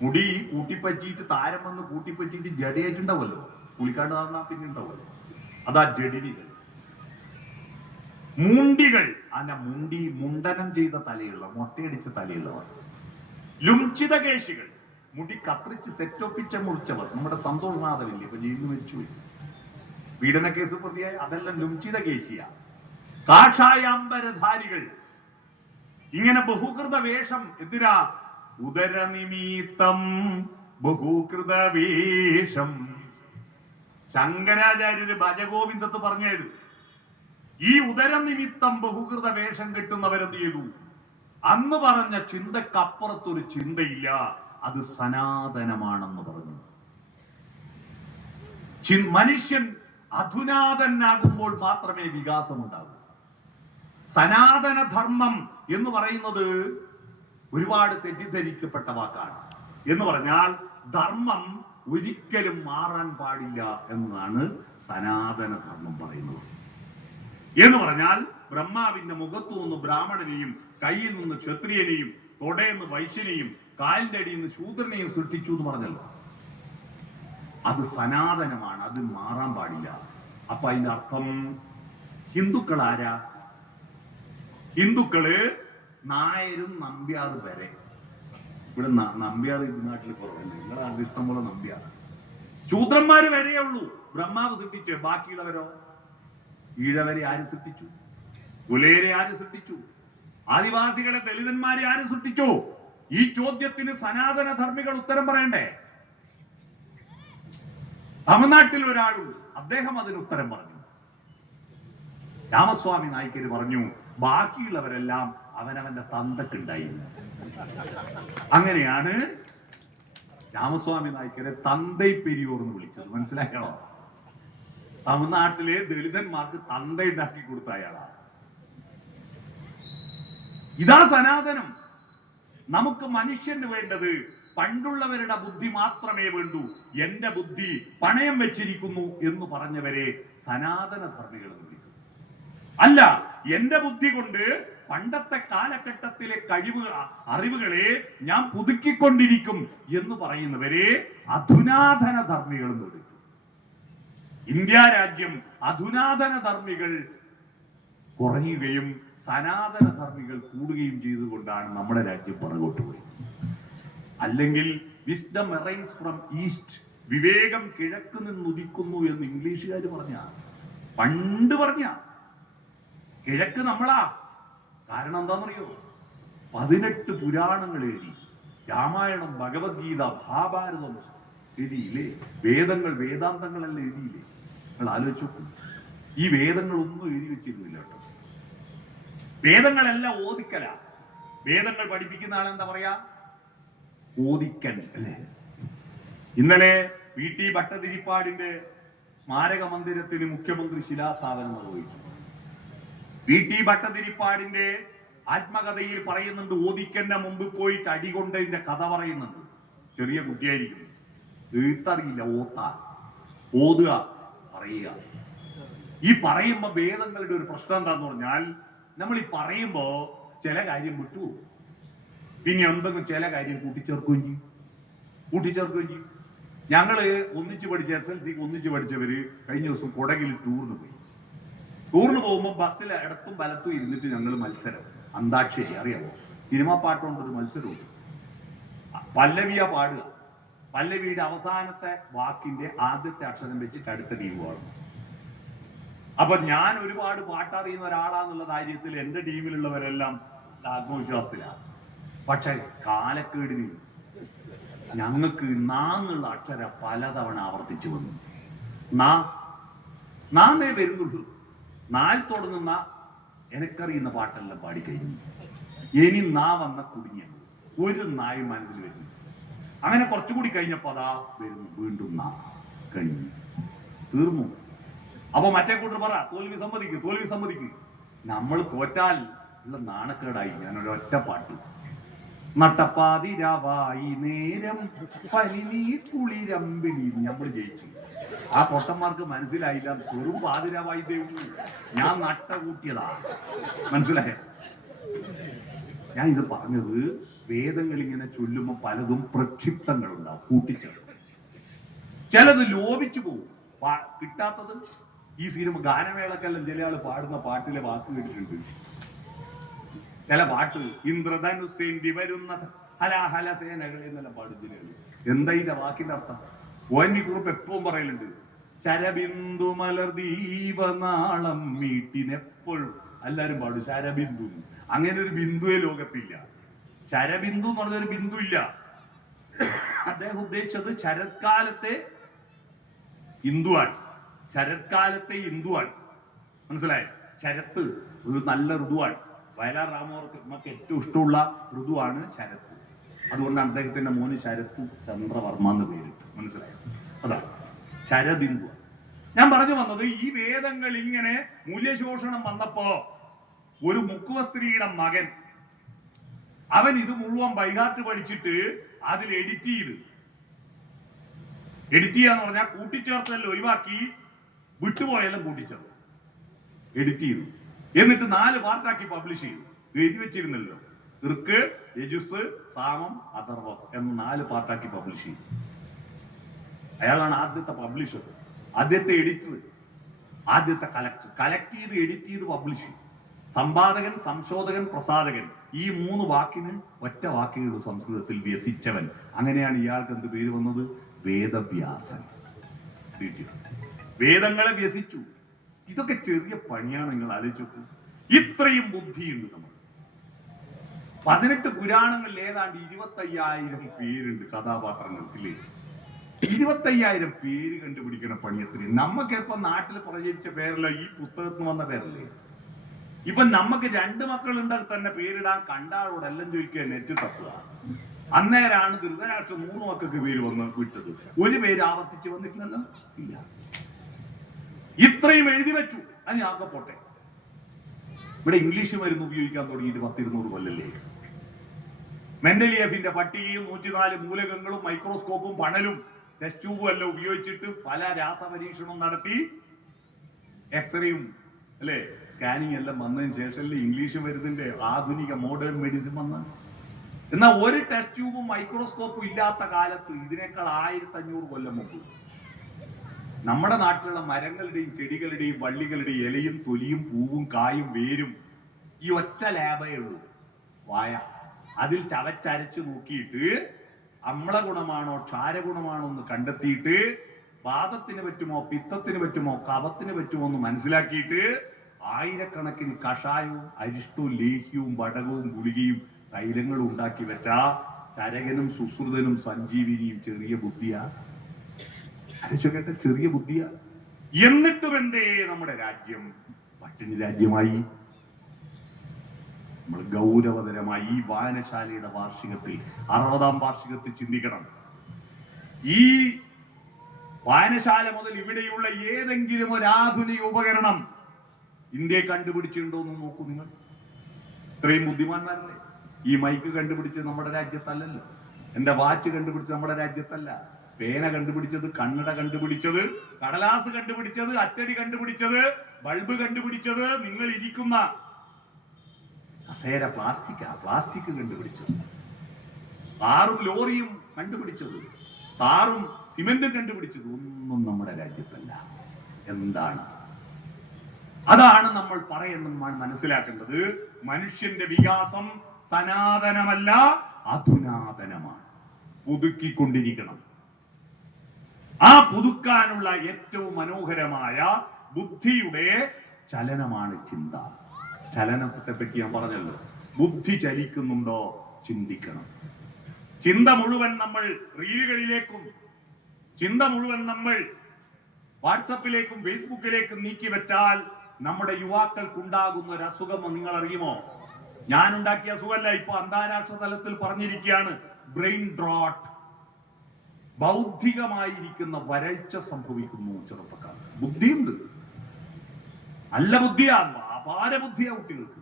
മുടി കൂട്ടിപ്പറ്റിയിട്ട് താരം വന്ന് കൂട്ടിപ്പറ്റിയിട്ട് ജടയായിട്ടുണ്ടാവുമല്ലോ, കുളിക്കാണ്ട് നടന്നാ പിന്നെ ഉണ്ടാവുമല്ലോ, അതാ ജഡിനികൾ. മുണ്ടികൾ, മുണ്ടനം ചെയ്ത തലയുള്ള, മൊട്ടയടിച്ച തലയുള്ളവർ. ലുംചിത കേശികൾ, മുടി കത്രിച്ച് സെറ്റൊപ്പിച്ച മുറിച്ചവർ. നമ്മുടെ സന്തോഷ് മാധവില്ലേ, ഇപ്പൊ ജയിലിൽ വെച്ചുപോയി, പീഡന കേസ് പ്രതിയായി, അതെല്ലാം ലുംചിത കേശിയ. കാഷായാംബരധാരികൾ, ഇങ്ങനെ ബഹുകൃത വേഷം. എന്തിനാ? ഉദരനിമിത്തം ബഹുകൃത വേഷം. ശങ്കരാചാര്യര് ഭജഗോവിന്ദത്ത് പറഞ്ഞത്, ഈ ഉദരനിമിത്തം ബഹുകൃത വേഷം കെട്ടുന്നവരെന്ത് ചെയ്തു? അന്ന് പറഞ്ഞ ചിന്തക്കപ്പുറത്തൊരു ചിന്തയില്ല, അത് സനാതനമാണെന്ന് പറഞ്ഞു. മനുഷ്യൻ അധുനാതനാകുമ്പോൾ മാത്രമേ വികാസമുണ്ടാകൂ. സനാതന ധർമ്മം എന്ന് പറയുന്നത് ഒരുപാട് തെറ്റിദ്ധരിക്കപ്പെട്ട വാക്കാണ്. എന്ന് പറഞ്ഞാൽ ധർമ്മം ഒരിക്കലും മാറാൻ പാടില്ല എന്നതാണ് സനാതന ധർമ്മം പറയുന്നത്. എന്ന് പറഞ്ഞാൽ ബ്രഹ്മാവിന്റെ മുഖത്തു നിന്ന് ബ്രാഹ്മണനെയും, കയ്യിൽ നിന്ന് ക്ഷത്രിയനെയും, തൊടയെന്ന് വൈശ്യനെയും, കാലിന്റെ അടിയിൽ നിന്ന് ശൂദ്രനെയും സൃഷ്ടിച്ചു എന്ന് പറഞ്ഞല്ലോ. അത് സനാതനമാണ്, അത് മാറാൻ പാടില്ല. അപ്പൊ അതിന്റെ അർത്ഥം ഹിന്ദുക്കൾ ആരാ? ഹിന്ദുക്കള് നായരും നമ്പ്യാർ വരെ. ഇവിടെ നമ്പ്യാർ ഈ നാട്ടിൽ കുറവല്ലേ, നിങ്ങളുടെ നാട്ടിൽ ഇഷ്ടം പോലെ നമ്പ്യാർ. ശൂദ്രന്മാര് വരെയേ ഉള്ളൂ ബ്രഹ്മാവ് സൃഷ്ടിച്ച്. ബാക്കിയുള്ളവരോ? ഈഴവരെ ആര് സൃഷ്ടിച്ചു? കുലേരെ ആര് സൃഷ്ടിച്ചു? ആദിവാസികളെ, ദളിതന്മാരെ ആര് സൃഷ്ടിച്ചു? ഈ ചോദ്യത്തിന് സനാതന ധർമ്മികൾ ഉത്തരം പറയണ്ടേ? തമിഴ്നാട്ടിൽ ഒരാളുണ്ട്, അദ്ദേഹം അതിന് ഉത്തരം പറഞ്ഞു. രാമസ്വാമി നായ്ക്കര് പറഞ്ഞു, ബാക്കിയുള്ളവരെല്ലാം അവനവന്റെ തന്തക്കുണ്ടായിരുന്നു. അങ്ങനെയാണ് രാമസ്വാമി നായ്ക്കരെ തന്തൈ പെരിയോർ എന്ന് വിളിച്ചത്. മനസ്സിലാക്കണോ? തമിഴ്നാട്ടിലെ ദളിതന്മാർക്ക് തന്ത ഉണ്ടാക്കി കൊടുത്ത അയാളാണ്. ഇതാ സനാതനം. നമുക്ക് മനുഷ്യന് വേണ്ടത് പണ്ടുള്ളവരുടെ ബുദ്ധി മാത്രമേ വേണ്ടൂ, എന്റെ ബുദ്ധി പണയം വെച്ചിരിക്കുന്നു എന്ന് പറഞ്ഞവരെ സനാതന ധർമ്മികൾ എന്ന് വിളിക്കും. അല്ല, എന്റെ ബുദ്ധി കൊണ്ട് പണ്ടത്തെ കാലഘട്ടത്തിലെ അറിവുകളെ ഞാൻ പുതുക്കിക്കൊണ്ടിരിക്കും എന്ന് പറയുന്നവരെ അധുനാതന ധർമ്മികൾ എന്ന് വിളിക്കും. ഇന്ത്യ രാജ്യം അധുനാതന ധർമ്മികൾ കുറയുകയും സനാതന ധർമ്മികൾ കൂടുകയും ചെയ്തുകൊണ്ടാണ് നമ്മുടെ രാജ്യം പുറകോട്ട് പോയി. അല്ലെങ്കിൽ വിസ്ഡം എറൈസ് ഫ്രം ഈസ്റ്റ്, വിവേകം കിഴക്ക് നിന്ന് ഉദിക്കുന്നു എന്ന് ഇംഗ്ലീഷുകാർ പണ്ട് പറഞ്ഞ കിഴക്ക് നമ്മളാ. കാരണം എന്താണെന്നറിയോ? 18 പുരാണങ്ങൾ എഴുതി, രാമായണം, ഭഗവത്ഗീത, മഹാഭാരതം എഴുതിയില്ലേ? വേദങ്ങൾ, വേദാന്തങ്ങളെല്ലാം എഴുതിയില്ലേ? നിങ്ങൾ ആലോചിച്ചു. ഈ വേദങ്ങളൊന്നും എഴുതി വെച്ചിരുന്നില്ല കേട്ടോ. വേദങ്ങളെല്ലാം ഓദിക്കല. വേദങ്ങൾ പഠിപ്പിക്കുന്ന ആളെന്താ പറയാ? ഓദിക്കൻ അല്ലേ? ഇന്നലെ VT ഭട്ടതിരിപ്പാടിന്റെ സ്മാരക മന്ദിരത്തിന് മുഖ്യമന്ത്രി ശിലാസ്ഥാപനം നിർവഹിച്ചു. VT ഭട്ടതിരിപ്പാടിന്റെ ആത്മകഥയിൽ പറയുന്നുണ്ട്, ഓദിക്കന്റെ മുമ്പ് പോയിട്ട് അടികൊണ്ടതിന്റെ കഥ പറയുന്നുണ്ട്. ചെറിയ കുട്ടിയായിരിക്കുന്നു, എഴുത്തറിയില്ല, ഓതുക, പറയുക. ഈ പറയുമ്പോ വേദങ്ങളുടെ ഒരു പ്രശ്നം എന്താന്ന് പറഞ്ഞാൽ, നമ്മൾ ഈ പറയുമ്പോ ചില കാര്യം വിട്ടുപോകും, പിന്നെ എന്തെങ്കിലും ചില കാര്യം കൂട്ടിച്ചേർക്കുകയും ചെയ്യും. ഞങ്ങള് ഒന്നിച്ച് പഠിച്ച SLCക്ക് ഒന്നിച്ച് പഠിച്ചവര് കഴിഞ്ഞ ദിവസം കൊടകിൽ ടൂറിന് പോയി. ടൂറിന് പോകുമ്പോൾ ബസ്സിൽ ഇടത്തും വലത്തും ഇരുന്നിട്ട് ഞങ്ങൾ മത്സരം, അന്താക്ഷരി അറിയാമോ? സിനിമ പാട്ടുകൊണ്ടൊരു മത്സരമുണ്ട്. പല്ലവിയാ പാടുക, പല്ലവിയുടെ അവസാനത്തെ വാക്കിന്റെ ആദ്യത്തെ അക്ഷരം വെച്ചിട്ട് അടുത്ത ടീം പാടും. അപ്പൊ ഞാൻ ഒരുപാട് പാട്ടറിയുന്ന ഒരാളാന്നുള്ള കാര്യത്തിൽ എന്റെ ടീമിലുള്ളവരെല്ലാം ആത്മവിശ്വാസത്തിലാണ്. പക്ഷെ കാലക്കേടിന് ഞങ്ങൾക്ക് നാന്നുള്ള അക്ഷരം പലതവണ ആവർത്തിച്ചു വന്നു. നാന്നേ വരുന്നുള്ളൂ. നാൽ തുടങ്ങുന്ന എനക്കറിയുന്ന പാട്ടെല്ലാം പാടിക്കഴിഞ്ഞു. ഇനി വന്ന കുടുങ്ങിയ ഒരു നായും മനസ്സിൽ വരുന്നു. അങ്ങനെ കുറച്ചുകൂടി കഴിഞ്ഞപ്പോ അതാ വരുന്നു, വീണ്ടും കഴിഞ്ഞു, തീർന്നു. അപ്പൊ മറ്റേ കൂട്ടർ പറ തോൽവി സമ്മതിക്ക്. നമ്മൾ തോറ്റാൽ ഉള്ള നാണക്കേടായി. ഞാനൊരൊറ്റ പാട്ട്, നട്ടപ്പാതിരാവായി നേരം പനി കുളിരമ്പിളി, നമ്മൾ ജയിച്ചു. ആ പൊട്ടന്മാർക്ക് മനസ്സിലായില്ല, വെറും പാതിരാവായി ദേവു, ഞാൻ നട്ട കൂട്ടിയതാ. മനസ്സിലായ? ഞാൻ ഇത് പറഞ്ഞത് വേദങ്ങൾ ഇങ്ങനെ ചൊല്ലുമ്പോൾ പലതും പ്രക്ഷിപ്തങ്ങളുണ്ടാവും, കൂട്ടിച്ചേർക്കും. ചിലത് ലോപിച്ചു പോകും. കിട്ടാത്തത് ഈ സിനിമ ഗാനമേളക്കെല്ലാം ചില ആള് പാടുന്ന പാട്ടിലെ വാക്ക് കേട്ടിട്ടുണ്ട്. ചില പാട്ട് ഇന്ദ്രധനുസേന്തി വരുന്ന ഹലാഹല സേനകൾ എന്നെല്ലാം പാടും ചില ആള്. എന്താ ഇതിന്റെ വാക്കിന്റെ അർത്ഥം? ONV കുറിപ്പ് എപ്പോഴും പറയലുണ്ട്, ശരബിന്ദു മലർ ദീപനാളം മീട്ടിനെപ്പോഴും എല്ലാരും പാടും ശരബിന്ദു. അങ്ങനെ ഒരു ബിന്ദുവേ ലോകത്തില്ല. ശരബിന്ദു എന്ന് പറഞ്ഞൊരു ബിന്ദു ഇല്ല. അദ്ദേഹം ഉദ്ദേശിച്ചത് ശരത്കാലത്തെ ഹിന്ദുവാണ്. ശരത്കാലത്തെ ഹിന്ദുവാണ്. മനസ്സിലായോ? ശരത്ത് ഒരു നല്ല ഋതുവാണ്. വയലാർ രാമവർമ്മക്ക് ഏറ്റവും ഇഷ്ടമുള്ള ഋതുവാണ് ശരത്ത്. അതുകൊണ്ടാണ് അദ്ദേഹത്തിന്റെ മോന് ശരത്ത് ചന്ദ്രവർമ്മ എന്ന് പേരിട്ടു. മനസ്സിലായോ? അതാണ് ശരബിന്ദു. ഞാൻ പറഞ്ഞു വന്നത്, ഈ വേദങ്ങൾ ഇങ്ങനെ മൂല്യശോഷണം വന്നപ്പോ ഒരു മുക്കുവ സ്ത്രീയുടെ മകൻ, അവൻ ഇത് മുഴുവൻ ബൈഹാർട്ട് പഠിച്ചിട്ട് അതിൽ എഡിറ്റ് ചെയ്യാന്ന് പറഞ്ഞാൽ കൂട്ടിച്ചേർത്തെല്ലാം ഒഴിവാക്കി, വിട്ടുപോയെല്ലാം കൂട്ടിച്ചേർത്തു, എഡിറ്റ് ചെയ്തു. എന്നിട്ട് 4 പാർട്ടാക്കി പബ്ലിഷ് ചെയ്തു. എഴുതി വെച്ചിരുന്നല്ലോ, ഋക്ക്, യജുസ്, സാമം, അഥർവം എന്ന് 4 പാർട്ടാക്കി പബ്ലിഷ് ചെയ്തു. അയാളാണ് ആദ്യത്തെ പബ്ലിഷർ, ആദ്യത്തെ എഡിറ്റർ, ആദ്യത്തെ കളക്ട് ചെയ്ത് എഡിറ്റ് ചെയ്ത് പബ്ലിഷ് ചെയ്തു. സമ്പാദകൻ, സംശോധകൻ, പ്രസാധകൻ, ഈ 3 വാക്കിന് ഒറ്റ വാക്കുകൾ സംസ്കൃതത്തിൽ വ്യസിച്ചവൻ. അങ്ങനെയാണ് ഇയാൾക്ക് എന്ത് പേര് വന്നത്? വേദവ്യാസൻ. വേദങ്ങളെ വ്യസിച്ചു. ഇതൊക്കെ ചെറിയ പണിയാണ്. നിങ്ങൾ ആലോചിച്ചു, ഇത്രയും ബുദ്ധിയുണ്ട് നമ്മൾ. 18 പുരാണങ്ങളിൽ ഏതാണ്ട് 25,000 പേരുണ്ട് കഥാപാത്രങ്ങൾക്കില്ലേ? 25,000 പേര് കണ്ടുപിടിക്കണ പണിയത്തിന് നമുക്ക് ഇപ്പൊ നാട്ടിൽ പ്രചരിച്ച പേരല്ല, ഈ പുസ്തകത്തിന് വന്ന പേരല്ലേ. ഇപ്പൊ നമുക്ക് 2 മക്കളുണ്ടെങ്കിൽ തന്നെ പേരിടാൻ കണ്ടാളോടെല്ലാം ചോദിക്കുക, നെറ്റ് തപ്പുക. അന്നേരാണ് ധൃതരാഷ്ട്രം 3 മക്കൾക്ക് പേര് വന്ന് വിട്ടത്. ഒരു പേര് ആവർത്തിച്ച് വന്നിട്ടില്ലല്ലോ, ഇല്ല. ഇത്രയും എഴുതി വെച്ചു. അത് ഞാൻ പോട്ടെ, ഇവിടെ ഇംഗ്ലീഷ് മരുന്ന് ഉപയോഗിക്കാൻ തുടങ്ങിയിട്ട് 10-200 കൊല്ലല്ലേ. മെൻഡലിയേഫിന്റെ പട്ടികയും 104 മൂലകങ്ങളും മൈക്രോസ്കോപ്പും പണലും ടെസ്റ്റ് ട്യൂബും എല്ലാം ഉപയോഗിച്ചിട്ട് പല രാസപരീക്ഷണവും നടത്തി, എക്സ്റേയും അല്ലെ സ്കാനിങ് എല്ലാം വന്നതിന് ശേഷമല്ലേ ഇംഗ്ലീഷ് മരുന്നിന്റെ ആധുനിക മോഡേൺ മെഡിസിൻ വന്ന. എന്നാൽ ഒരു ടെസ്റ്റ് ട്യൂബും മൈക്രോസ്കോപ്പും ഇല്ലാത്ത കാലത്ത്, ഇതിനേക്കാൾ 1500 കൊല്ലം മുമ്പ്, നമ്മുടെ നാട്ടിലുള്ള മരങ്ങളുടെയും ചെടികളുടെയും വള്ളികളുടെയും ഇലയും തൊലിയും പൂവും കായും വേരും ഈ ഒറ്റ ലാബേ ഉള്ളൂ, വായ. അതിൽ ചവച്ചരച്ച് നോക്കിയിട്ട് അമ്ല ഗുണമാണോ ക്ഷാരഗുണമാണോ എന്ന് കണ്ടെത്തിയിട്ട് വാദത്തിന് പറ്റുമോ പിത്തത്തിന് പറ്റുമോ കഫത്തിന് പറ്റുമോ എന്ന് മനസ്സിലാക്കിയിട്ട് ആയിരക്കണക്കിന് കഷായവും അരിഷ്ടവും ലേഹ്യവും വടകവും ഗുളികയും തൈലങ്ങളും ഉണ്ടാക്കി വെച്ച ചരകനും സുശ്രുതനും സഞ്ജീവിനിയും ചെറിയ ബുദ്ധിയാ. കേട്ട ചെറിയ ബുദ്ധിയാ. എന്നിട്ടും എന്തേ നമ്മുടെ രാജ്യം പട്ടിണി രാജ്യമായി? നമ്മൾ ഗൗരവതരമായി ഈ വായനശാലയുടെ വാർഷികത്തിൽ, 60ാം വാർഷികത്തിൽ ചിന്തിക്കണം. ഈ വായനശാല മുതൽ ഇവിടെയുള്ള ഏതെങ്കിലും ഒരു ആധുനിക ഉപകരണം ഇന്ത്യ കണ്ടുപിടിച്ചിട്ടുണ്ടോ എന്ന് നോക്കൂ നിങ്ങൾ. ഇത്രയും ബുദ്ധിമാന്മാരല്ലേ. ഈ മൈക്ക് കണ്ടുപിടിച്ചത് നമ്മുടെ രാജ്യത്തല്ലല്ലോ, എന്റെ വാച്ച് കണ്ടുപിടിച്ചത് നമ്മുടെ രാജ്യത്തല്ല, പേന കണ്ടുപിടിച്ചത്, കണ്ണട കണ്ടുപിടിച്ചത്, കടലാസ് കണ്ടുപിടിച്ചത്, അച്ചടി കണ്ടുപിടിച്ചത്, ബൾബ് കണ്ടുപിടിച്ചത്, നിങ്ങൾ ഇരിക്കുന്ന കസേര പ്ലാസ്റ്റിക് കണ്ടുപിടിച്ചത്, കാറും ലോറിയും കണ്ടുപിടിച്ചത്, താറും സിമെന്റും കണ്ടുപിടിച്ചത് ഒന്നും നമ്മുടെ രാജ്യത്തല്ല. എന്താണ്? അതാണ് നമ്മൾ പറയുന്നത്, മനസ്സിലാക്കേണ്ടത്. മനുഷ്യന്റെ വികാസം സനാതനമല്ല, അധുനാതനമാണ്. പുതുക്കിക്കൊണ്ടിരിക്കണം. ആ പുതുക്കാനുള്ള ഏറ്റവും മനോഹരമായ ബുദ്ധിയുടെ ചലനമാണ് ചിന്ത. ചലനത്തെ പറ്റി ഞാൻ പറഞ്ഞല്ലോ. ബുദ്ധി ചലിക്കുന്നുണ്ടോ ചിന്തിക്കണം. ചിന്ത മുഴുവൻ നമ്മൾ റീലുകളിലേക്കും ചിന്ത മുഴുവൻ നമ്മൾ വാട്സപ്പിലേക്കും ഫേസ്ബുക്കിലേക്കും നീക്കി വെച്ചാൽ നമ്മുടെ യുവാക്കൾക്കുണ്ടാകുന്ന ഒരു അസുഖം നിങ്ങൾ അറിയുമോ? ഞാൻ ഉണ്ടാക്കിയ അസുഖമല്ല, ഇപ്പൊ അന്താരാഷ്ട്ര തലത്തിൽ പറഞ്ഞിരിക്കുകയാണ്. ബ്രെയിൻ ഡ്രോട്ട്, ബൗദ്ധികമായിരിക്കുന്ന വരൾച്ച സംഭവിക്കുന്നു ചെറുപ്പക്കാർ. ബുദ്ധിയുണ്ട്, നല്ല ബുദ്ധിയാണ്, അപാര ബുദ്ധിയാ കുട്ടികൾക്ക്,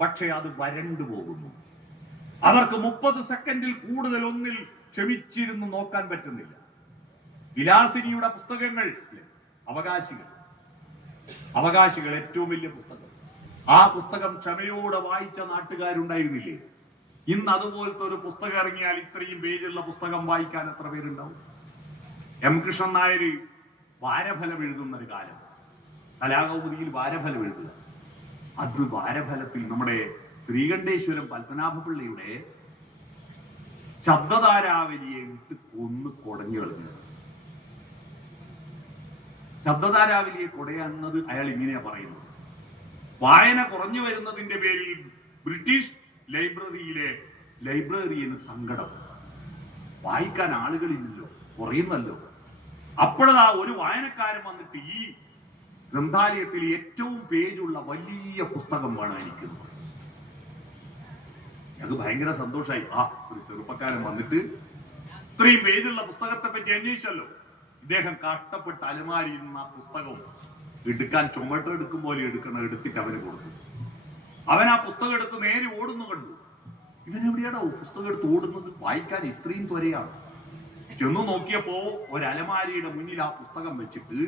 പക്ഷെ അത് വരണ്ടു പോകുന്നു. അവർക്ക് 30 സെക്കൻഡിൽ കൂടുതൽ ഒന്നിൽ ക്ഷമിച്ചിരുന്ന് നോക്കാൻ പറ്റുന്നില്ല. വിലാസിനിയുടെ പുസ്തകങ്ങൾ, അവകാശികൾ ഏറ്റവും വലിയ പുസ്തകം. ആ പുസ്തകം ക്ഷമയോടെ വായിച്ച നാട്ടുകാരുണ്ടായിരുന്നില്ലേ? ഇന്ന് അതുപോലത്തെ ഒരു പുസ്തകം ഇറങ്ങിയാൽ ഇത്രയും പേജുള്ള പുസ്തകം വായിക്കാൻ എത്ര പേരുണ്ടാവും? എം കൃഷ്ണൻ നായർ വാരഫലം എഴുതുന്ന ഒരു കാലം, കലാകൗമുദിയിൽ വാരഫലം എഴുതുക. അത് വാരഫലത്തിൽ നമ്മുടെ ശ്രീകണ്ഠേശ്വരം പത്മനാഭപിള്ളയുടെ ശബ്ദധാരാവലിയെ വിട്ട് കൊന്ന് കുടഞ്ഞു കളഞ്ഞു. ശബ്ദധാരാവലിയെ കുടയാന്നത് അയാൾ ഇങ്ങനെയാ പറയുന്നത്. വായന കുറഞ്ഞു വരുന്നതിന്റെ പേരിൽ ബ്രിട്ടീഷ് ലൈബ്രറിയന് സങ്കടം. വായിക്കാൻ ആളുകളില്ലല്ലോ, കുറയുന്നല്ലോ. അപ്പോഴാ ഒരു വായനക്കാരൻ വന്നിട്ട് ഈ ഗ്രന്ഥാലയത്തിൽ ഏറ്റവും പേജുള്ള വലിയ പുസ്തകം വേണമായിരിക്കുന്നു. ഞങ്ങൾക്ക് ഭയങ്കര സന്തോഷമായി. ഒരു ചെറുപ്പക്കാരൻ വന്നിട്ട് ഇത്രയും പേജുള്ള പുസ്തകത്തെ പറ്റി അന്വേഷിച്ചല്ലോ. ഇദ്ദേഹം കഷ്ടപ്പെട്ട് അലമാരിയിൽ നിന്ന് ആ പുസ്തകം എടുക്കാൻ ചുമട്ടെടുക്കും പോലെ എടുത്തിട്ട് അവന് കൊടുത്തു. അവൻ ആ പുസ്തകം എടുത്ത് നേരെ ഓടുന്നു കണ്ടു. ഇവനെവിടെയാണോ പുസ്തകം എടുത്ത് ഓടുന്നത്? വായിക്കാൻ ഇത്രയും ത്വരയാണ്. ചെന്നു നോക്കിയപ്പോ ഒരു അലമാരിയുടെ മുന്നിൽ ആ പുസ്തകം വെച്ചിട്ട്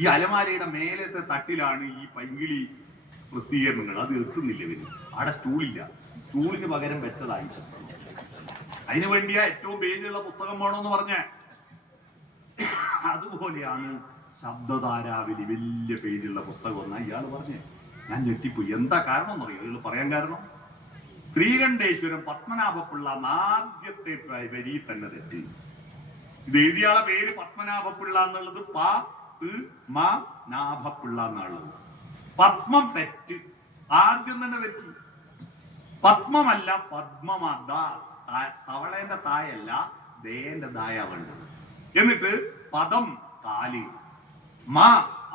ഈ അലമാരയുടെ മേലത്തെ തട്ടിലാണ് ഈ പൈങ്കിളി പ്രസിദ്ധീകരണങ്ങൾ. അത് എത്തുന്നില്ല ഇവന്. അവിടെ സ്റ്റൂളില്ല, സ്റ്റൂളിന് പകരം വെച്ചതായി. അതിനു വേണ്ടിയാ ഏറ്റവും പേജുള്ള പുസ്തകം വേണമെന്ന് പറഞ്ഞ. അതുപോലെയാണ് ശബ്ദധാരാവലി വലിയ പേജുള്ള പുസ്തകം എന്നാ ഇയാൾ പറഞ്ഞേ. ഞാൻ ഞെട്ടിപ്പോയി. എന്താ കാരണം എന്നറിയോ ഇയാൾ പറയാൻ കാരണം? ശ്രീകണ്ഠേശ്വരം പത്മനാഭപിള്ള ആദ്യത്തെ വരി തന്നെ തെറ്റി. ഇത് എഴുതിയാളെ പേര് പത്മനാഭപിള്ള എന്നുള്ളത് നാഭപിള്ള എന്നുള്ളത്. പത്മം തെറ്റ്, ആദ്യം തന്നെ തെറ്റി. പത്മമല്ല പത്മമത, തവളേന്റെ തായല്ല ദേന്റെ തായ വേണ്ടത്. എന്നിട്ട് പദം കാല്,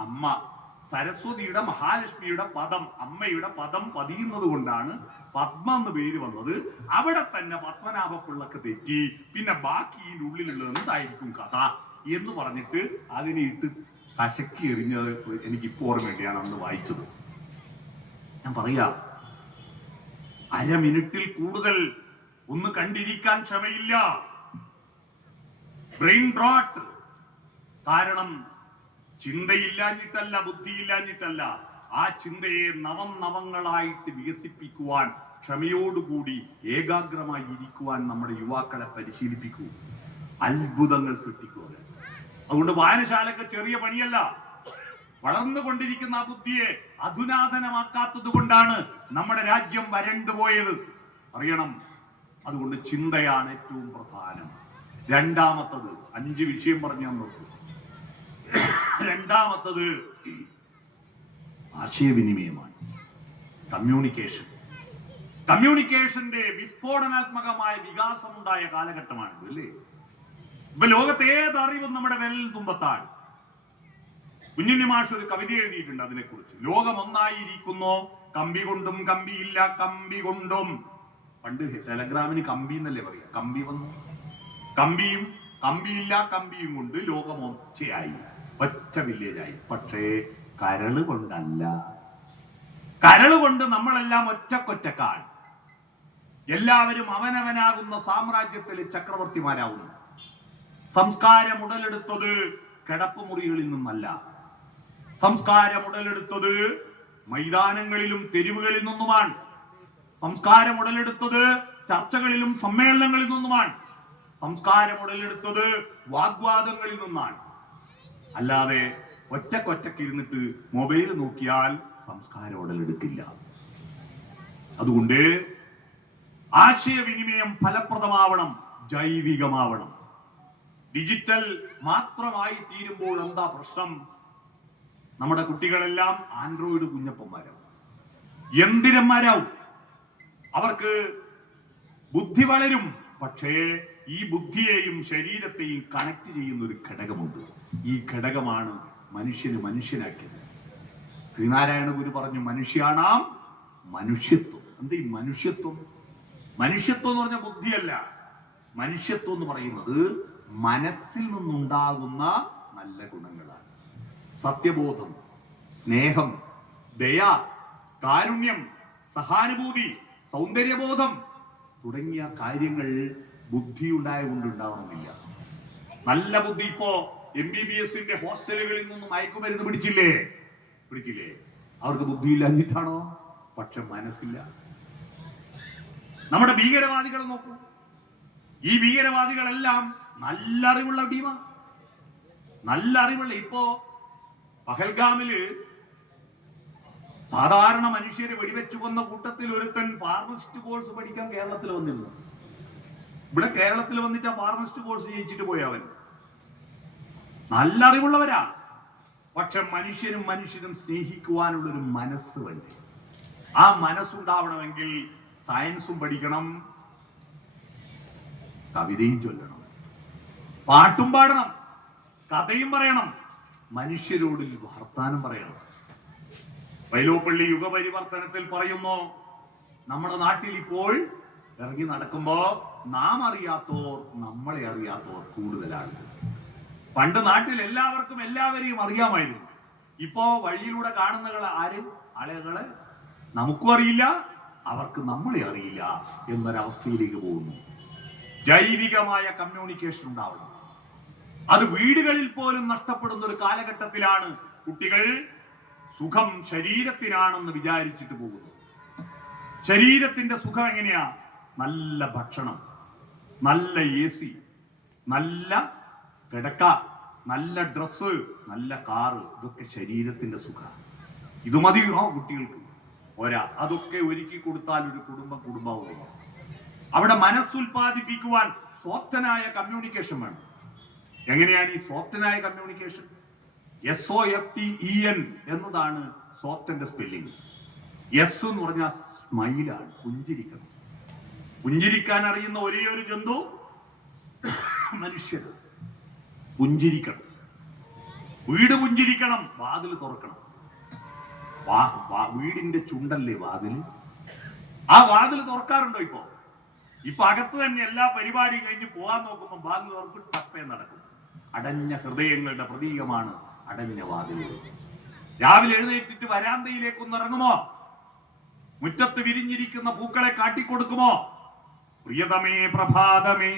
അമ്മ, സരസ്വതിയുടെ മഹാലക്ഷ്മിയുടെ പദം, അമ്മയുടെ പദം പതിയുന്നത് കൊണ്ടാണ് പത്മ എന്ന് പേര് വന്നത്. അവിടെ തന്നെ പത്മനാഭപിള്ളക്ക് തെറ്റി. പിന്നെ ബാക്കി ഈ ഉള്ളിലുള്ള എന്തായിരിക്കും കഥ എന്ന് പറഞ്ഞിട്ട് അതിനെ ഇട്ട് കശക്കി എറിഞ്ഞത് എനിക്കിപ്പോ ഓർമ്മയുണ്ട്. അന്ന് വായിച്ചത്. ഞാൻ പറയാ, അരമിനിറ്റിൽ കൂടുതൽ ഒന്ന് കണ്ടിരിക്കാൻ ക്ഷമയില്ല. Brain drought. കാരണം ചിന്തയില്ലാഞ്ഞിട്ടല്ല, ബുദ്ധിയില്ലാഞ്ഞിട്ടല്ല. ആ ചിന്തയെ നവങ്ങളായിട്ട് വികസിപ്പിക്കുവാൻ ക്ഷമയോടുകൂടി ഏകാഗ്രമായി ഇരിക്കുവാൻ നമ്മുടെ യുവാക്കളെ പരിശീലിപ്പിക്കൂ. അത്ഭുതങ്ങൾ സൃഷ്ടിക്കുക. അതുകൊണ്ട് വായനശാലക്ക് ചെറിയ പണിയല്ല. വളർന്നുകൊണ്ടിരിക്കുന്ന ആ ബുദ്ധിയെ അധുനാതനമാക്കാത്തത് കൊണ്ടാണ് നമ്മുടെ രാജ്യം വരണ്ടുപോയത്, അറിയണം. അതുകൊണ്ട് ചിന്തയാണ് ഏറ്റവും പ്രധാനം. രണ്ടാമത്തത്, 5 വിഷയം പറഞ്ഞു തന്നത്. രണ്ടാമത്തത് ആശയവിനിമയമാണ്, കമ്മ്യൂണിക്കേഷൻ. കമ്മ്യൂണിക്കേഷന്റെ വിസ്ഫോടനാത്മകമായ വികാസം ഉണ്ടായ കാലഘട്ടമാണിത്, അല്ലേ? ഇപ്പൊ ലോകത്തെ ഏത് അറിവും നമ്മുടെ വിരൽ തുമ്പത്താണ്. കുഞ്ഞുണ്ണി മാഷ് ഒരു കവിത എഴുതിയിട്ടുണ്ട് അതിനെക്കുറിച്ച്. ലോകം ഒന്നായിരിക്കുന്നു, കമ്പി കൊണ്ടും കമ്പിയില്ല കമ്പി കൊണ്ടും. പണ്ട് ടെലഗ്രാമിന് കമ്പി എന്നല്ലേ പറയാ. കമ്പി വന്നു, കമ്പിയും കമ്പിയില്ല കമ്പിയും കൊണ്ട് ലോകം ഒറ്റയായി, ഒറ്റ വില്ലേജായി. പക്ഷേ കരള് കൊണ്ടല്ല. കരള് കൊണ്ട് നമ്മളെല്ലാം ഒറ്റക്കൊറ്റക്കാൾ. എല്ലാവരും അവനവനാകുന്ന സാമ്രാജ്യത്തിലെ ചക്രവർത്തിമാരാവുന്നു. സംസ്കാരം ഉടലെടുത്തത് കിടപ്പുമുറികളിൽ നിന്നല്ല. സംസ്കാരം ഉടലെടുത്തത് മൈതാനങ്ങളിലും തെരുവുകളിൽ നിന്നുമാണ്. സംസ്കാരം ഉടലെടുത്തത് ചർച്ചകളിലും സമ്മേളനങ്ങളിൽ നിന്നുമാണ്. സംസ്കാരം ഉടലെടുത്തത് വാഗ്വാദങ്ങളിൽ നിന്നാണ്. അല്ലാതെ ഒറ്റക്കൊറ്റക്ക് ഇരുന്നിട്ട് മൊബൈൽ നോക്കിയാൽ സംസ്കാരം ഉടലെടുക്കില്ല. അതുകൊണ്ട് ആശയവിനിമയം ഫലപ്രദമാവണം, ജൈവികമാവണം. ഡിജിറ്റൽ മാത്രമായി തീരുമ്പോൾ എന്താ പ്രശ്നം? നമ്മുടെ കുട്ടികളെല്ലാം ആൻഡ്രോയിഡ് കുഞ്ഞപ്പന്മാരാവും, യന്ത്രന്മാരാവും. അവർക്ക് ബുദ്ധി വളരും. പക്ഷേ ഈ ബുദ്ധിയെയും ശരീരത്തെയും കണക്ട് ചെയ്യുന്ന ഒരു ഘടകമുണ്ട്. ഈ ഘടകമാണ് മനുഷ്യന് മനുഷ്യനാക്കിയത്. ശ്രീനാരായണ ഗുരു പറഞ്ഞു, മനുഷ്യാണാം മനുഷ്യത്വം. എന്ത് ഈ മനുഷ്യത്വം? മനുഷ്യത്വം എന്ന് പറഞ്ഞ ബുദ്ധിയല്ല. മനുഷ്യത്വം എന്ന് പറയുന്നത് മനസ്സിൽ നിന്നുണ്ടാകുന്ന നല്ല ഗുണങ്ങളാണ്. സത്യബോധം, സ്നേഹം, ദയ, കാരുണ്യം, സഹാനുഭൂതി, സൗന്ദര്യബോധം തുടങ്ങിയ കാര്യങ്ങൾ ബുദ്ധി ഉണ്ടായതുകൊണ്ട് ഉണ്ടാവണമെന്നില്ല. നല്ല ബുദ്ധി. ഇപ്പോ MBBSന്റെ ഹോസ്റ്റലുകളിൽ നിന്നും മയക്കുമരുന്ന് പിടിച്ചില്ലേ? അവർക്ക് ബുദ്ധിയില്ലാഞ്ഞിട്ടാണോ? പക്ഷെ മനസ്സില്ല. നമ്മുടെ ഭീകരവാദികളെ നോക്കൂ. ഈ ഭീകരവാദികളെല്ലാം നല്ല അറിവുള്ള ടീമാ, നല്ല അറിവുള്ള. ഇപ്പോ പഹൽഗാമില് സാധാരണ മനുഷ്യരെ വെടിവെച്ചു കൊന്ന കൂട്ടത്തിൽ ഒരുത്തൻ ഫാർമസിസ്റ്റ് കോഴ്സ് പഠിക്കാൻ കേരളത്തിൽ വന്നിരുന്നു. ഇവിടെ കേരളത്തിൽ വന്നിട്ട് ആ ഫാർമസിസ്റ്റ് കോഴ്സ് ജയിച്ചിട്ട് പോയി. അവൻ നല്ല അറിവുള്ളവരാ. പക്ഷെ മനുഷ്യനും സ്നേഹിക്കുവാനുള്ളൊരു മനസ്സ് വേണ്ടി. ആ മനസ്സുണ്ടാവണമെങ്കിൽ സയൻസും പഠിക്കണം, കവിതയും ചൊല്ലണം, പാട്ടും പാടണം, കഥയും പറയണം, മനുഷ്യരോട് വർത്താനം പറയണം. വൈലോപ്പള്ളി യുഗപരിവർത്തനത്തിൽ പറയുന്നു, നമ്മുടെ നാട്ടിൽ ഇപ്പോൾ ഇറങ്ങി നടക്കുമ്പോ നാം അറിയാത്തോർ നമ്മളെ അറിയാത്തോർ കൂടുതലാണ്. പണ്ട് നാട്ടിൽ എല്ലാവർക്കും എല്ലാവരെയും അറിയാമായിരുന്നു. ഇപ്പോ വഴിയിലൂടെ കാണുന്ന ആളുകളെ നമുക്കും അറിയില്ല, അവർക്ക് നമ്മളെ അറിയില്ല എന്നൊരവസ്ഥയിലേക്ക് പോകുന്നു. ജൈവികമായ കമ്മ്യൂണിക്കേഷൻ ഉണ്ടാവണം. അത് വീടുകളിൽ പോലും നഷ്ടപ്പെടുന്ന ഒരു കാലഘട്ടത്തിലാണ് കുട്ടികൾ സുഖം ശരീരത്തിനാണെന്ന് വിചാരിച്ചിട്ട് പോകുന്നു. ശരീരത്തിന്റെ സുഖം എങ്ങനെയാ? നല്ല ഭക്ഷണം, നല്ല AC, നല്ല കിടക്ക, നല്ല ഡ്രസ്സ്, നല്ല കാറ്. ഇതൊക്കെ ശരീരത്തിന്റെ സുഖം. ഇത് മതിയോ കുട്ടികൾക്ക്? അതൊക്കെ ഒരുക്കി കൊടുത്താൽ ഒരു കുടുംബമാവുക. അവിടെ മനസ്സുൽപാദിപ്പിക്കുവാൻ സോഫ്റ്റനായ കമ്മ്യൂണിക്കേഷൻ വേണം. എങ്ങനെയാണ് ഈ സോഫ്റ്റനായ കമ്മ്യൂണിക്കേഷൻ? SOFTEN എന്നതാണ് സോഫ്റ്റിന്റെ സ്പെല്ലിംഗ്. എസ് എന്ന് പറഞ്ഞാൽ സ്മൈലാണ്, പുഞ്ചിരിക്കണം. പുഞ്ചിരിക്കാൻ അറിയുന്ന ഒരേ ഒരു ജന്തു മനുഷ്യർ. പുഞ്ചിരിക്കണം, വീട് പുഞ്ചിരിക്കണം, വാതിൽ തുറക്കണം. വീടിന്റെ ചുണ്ടല്ലേ വാതിൽ? ആ വാതിൽ തുറക്കാറുണ്ടോ? ഇപ്പൊ അകത്ത് തന്നെ എല്ലാ പരിപാടിയും കഴിഞ്ഞ് പോകാൻ നോക്കുമ്പോൾ വാതിൽ തുറക്കും, ടപ്പേ നടക്കും. അടഞ്ഞ ഹൃദയങ്ങളുടെ പ്രതീകമാണ് അടഞ്ഞ വാതിലുകൾ. രാവിലെ എഴുന്നേറ്റിട്ട് വരാന്തയിലേക്കൊന്ന് ഇറങ്ങുമോ? മുറ്റത്ത് വിരിഞ്ഞിരിക്കുന്ന പൂക്കളെ കാട്ടിക്കൊടുക്കുമോ? പ്രിയതമേ പ്രഭാതമേ,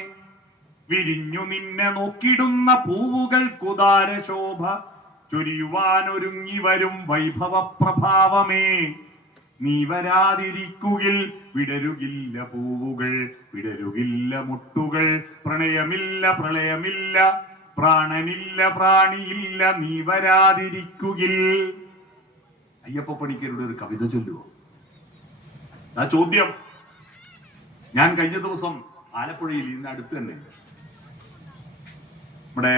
വിരിഞ്ഞു നിന്നെ നോക്കിടുന്ന പൂവുകൾക്കുദാര ശോഭ ചൊരിയുവാനൊരുങ്ങി വരും വൈഭവ പ്രഭാവമേ, നീ വരാതിരിക്കുകിൽ വിടരുകില്ല പൂവുകൾ, വിടരുകില്ല മുട്ടുകൾ, പ്രണയമില്ല പ്രളയമില്ല, പ്രാണനില്ല പ്രാണിയില്ല, നീ വരാതിരിക്കുകിൽ. അയ്യപ്പ പണിക്കരുടെ ഒരു കവിത ചൊല്ലുവോ? ആ ചോദ്യം. ഞാൻ കഴിഞ്ഞ ദിവസം ആലപ്പുഴയിൽ, ഇതിനടുത്ത് തന്നെ നമ്മുടെ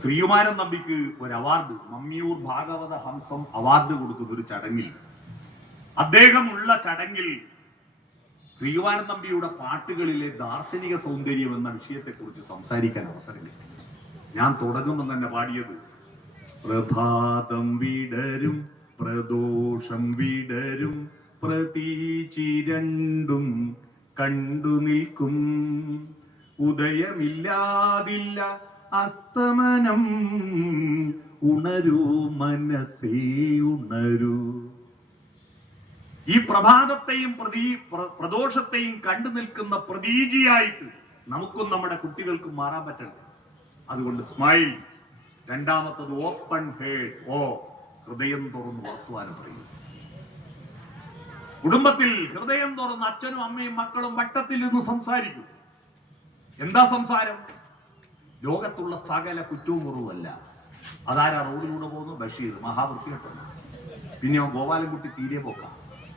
ശ്രീകുമാരൻ നമ്പിക്ക് ഒരു അവാർഡ്, മമ്മിയൂർ ഭാഗവത ഹംസം അവാർഡ് കൊടുക്കുന്ന ഒരു ചടങ്ങിൽ, അദ്ദേഹമുള്ള ചടങ്ങിൽ ശ്രീകുമാരൻ നമ്പിയുടെ പാട്ടുകളിലെ ദാർശനിക സൗന്ദര്യം എന്ന വിഷയത്തെക്കുറിച്ച് സംസാരിക്കാൻ അവസരം കിട്ടി. ഞാൻ തുടങ്ങുമ്പോൾ തന്നെ പാടിയത്, പ്രഭാതം വിടരും പ്രദോഷം വിടരും പ്രതീചി രണ്ടും കണ്ടു നിൽക്കും, ഉദയമില്ലാതില്ല അസ്തമനം, ഉണരൂ മനസ്സേ ഉണരൂ. ഈ പ്രഭാതത്തെയും പ്രദോഷത്തെയും കണ്ടു നിൽക്കുന്ന പ്രതീചിയായിട്ട് നമുക്കും നമ്മുടെ കുട്ടികൾക്കും മാറാൻ പറ്റണം. അതുകൊണ്ട് സ്മൈൽ. രണ്ടാമത്തത് ഓപ്പൺ ഹേർട്ട്. ഹൃദയം തുറന്ന് വർത്തുവാനും പറയും. കുടുംബത്തിൽ ഹൃദയം തുറന്ന് അച്ഛനും അമ്മയും മക്കളും വട്ടത്തിൽ നിന്ന് സംസാരിക്കും. എന്താ സംസാരം? ലോകത്തുള്ള സകല കുറ്റവും കുറവല്ല. അതാരാ റോഡിലൂടെ പോകുന്നു? ബഷീർ, മഹാവൃത്തിയായിട്ടുണ്ട്. പിന്നെയോ ഗോപാലൻകുട്ടി തീരെ പോക്ക.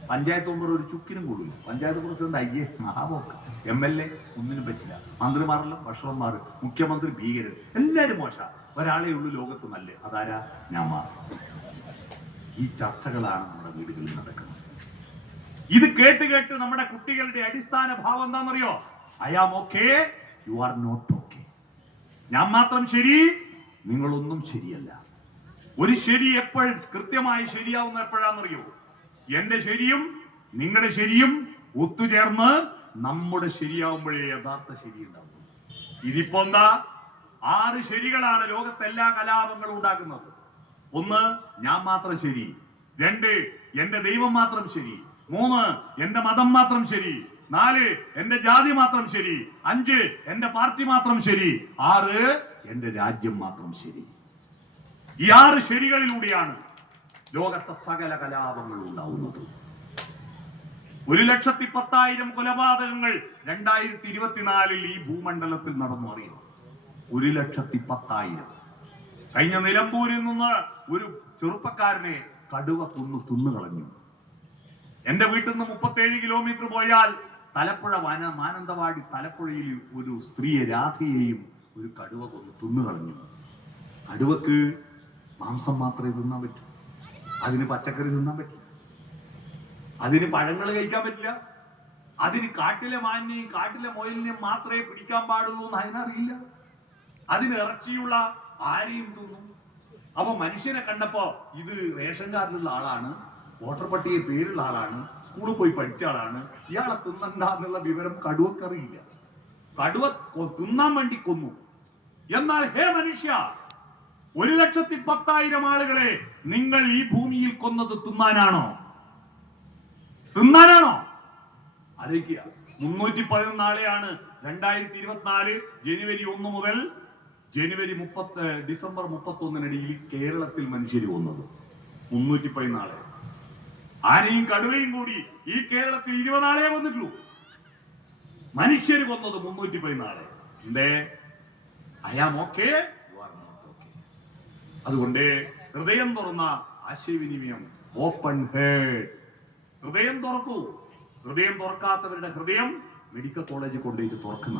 പഞ്ചായത്ത് മെമ്പർ ഒരു ചുക്കിനും കൂടില്ല. പഞ്ചായത്ത് പ്രസിഡന്റ് അയ്യേ മഹാപോക്ക. MLA ഒന്നിനും പറ്റില്ല. മന്ത്രിമാരെല്ലാം ഭക്ഷണന്മാർ, മുഖ്യമന്ത്രി ഭീകരൻ, എല്ലാവരും മോശ. ഒരാളെ ഉള്ളൂ ലോകത്ത് നല്ല, അതാരാ? ഞാൻ മാത്രം. ഈ ചർച്ചകളാണ് നമ്മുടെ വീടുകളിൽ നടക്കുന്നത്. ഇത് കേട്ട് കേട്ട് നമ്മുടെ കുട്ടികളുടെ അടിസ്ഥാന ഭാവം എന്താണെന്നറിയോ? I am okay, you are not okay. ഞാൻ മാത്രം ശരി, നിങ്ങളൊന്നും ശരിയല്ല. ഒരു ശരി എപ്പോഴും കൃത്യമായി ശരിയാവുന്ന എപ്പോഴാണെന്നറിയോ? എന്റെ ശരിയും നിങ്ങളുടെ ശരിയും ഒത്തുചേർന്ന് നമ്മുടെ ശരിയാവുമ്പോഴേ യഥാർത്ഥ ശരിയുണ്ടാവും. ഇതിപ്പോ എന്താ? 6 ശരികളാണ് ലോകത്തെ എല്ലാ കലാപങ്ങളും ഉണ്ടാക്കുന്നത്. 1, ഞാൻ മാത്രം ശരി. 2, എന്റെ ദൈവം മാത്രം ശരി. 3, എന്റെ മതം മാത്രം ശരി. 4, എന്റെ ജാതി മാത്രം ശരി. 5, എന്റെ പാർട്ടി മാത്രം ശരി. 6, എന്റെ രാജ്യം മാത്രം ശരി. ഈ 6 ശരികളിലൂടെയാണ് ലോകത്തെ സകല കലാപങ്ങളും ഉണ്ടാവുന്നത്. 1,10,000 കൊലപാതകങ്ങൾ 2024 ഈ ഭൂമണ്ഡലത്തിൽ നടന്നു. അറിയാം, 1,10,000. കഴിഞ്ഞ നിലമ്പൂരിൽ നിന്ന് ഒരു ചെറുപ്പക്കാരനെ കടുവ തിന്നുകളഞ്ഞു. എന്റെ വീട്ടിൽ നിന്ന് 37 കിലോമീറ്റർ പോയാൽ തലപ്പുഴ മാനന്തവാടി തലപ്പുഴയിൽ ഒരു സ്ത്രീയെ, രാധയെയും, ഒരു കടുവ തിന്നുകളഞ്ഞു. കടുവക്ക് മാംസം മാത്രമേ തിന്നാൻ പറ്റൂ. അതിന് പച്ചക്കറി തിന്നാൻ പറ്റില്ല. അതിന് പഴങ്ങൾ കഴിക്കാൻ പറ്റില്ല. അതിന് കാട്ടിലെ മാനിനെയും കാട്ടിലെ മുയലിനെയും മാത്രമേ പിടിക്കാൻ പാടുള്ളൂ എന്ന് അതിനറിയില്ല. അതിന് ഇറച്ചിയുള്ള ആരെയും തിന്നും. അപ്പൊ മനുഷ്യനെ കണ്ടപ്പോ ഇത് റേഷൻ കാർഡിലുള്ള ആളാണ്, വോട്ടർ പട്ടികയിൽ പേരുള്ള ആളാണ്, സ്കൂളിൽ പോയി പഠിച്ച ആളാണ്, ഇയാളെ തിന്നണ്ടെന്നുള്ള വിവരം കടുവക്കറിയില്ല. കടുവ തിന്നാൻ വേണ്ടി കൊന്നു. എന്നാൽ ഹേ മനുഷ്യ, 1,10,000 ആളുകളെ നിങ്ങൾ ഈ ഭൂമിയിൽ കൊന്നത് തിന്നാനാണോ? ആലോചിക്കുക. 314 നാളെയാണ് 2024 ജനുവരി 1 മുതൽ ഡിസംബർ 31 കേരളത്തിൽ മനുഷ്യർ കൊന്നത്. 314 ആനയും കടുവയും കൂടി ഈ കേരളത്തിൽ 20 നാളെ കൊന്നിട്ടുള്ളൂ. മനുഷ്യർ കൊന്നത് 314. എന്തേ? I am okay, you are not okay. അതുകൊണ്ട് ഹൃദയം തുറന്ന ആശയവിനിമയം, ഓപ്പൺ ഹേർട്ട്. ഹൃദയം തുറക്കൂ. ഹൃദയം തുറക്കാത്തവരുടെ ഹൃദയം മെഡിക്കൽ കോളേജിൽ കൊണ്ടുപോയിട്ട് തുറക്കുന്ന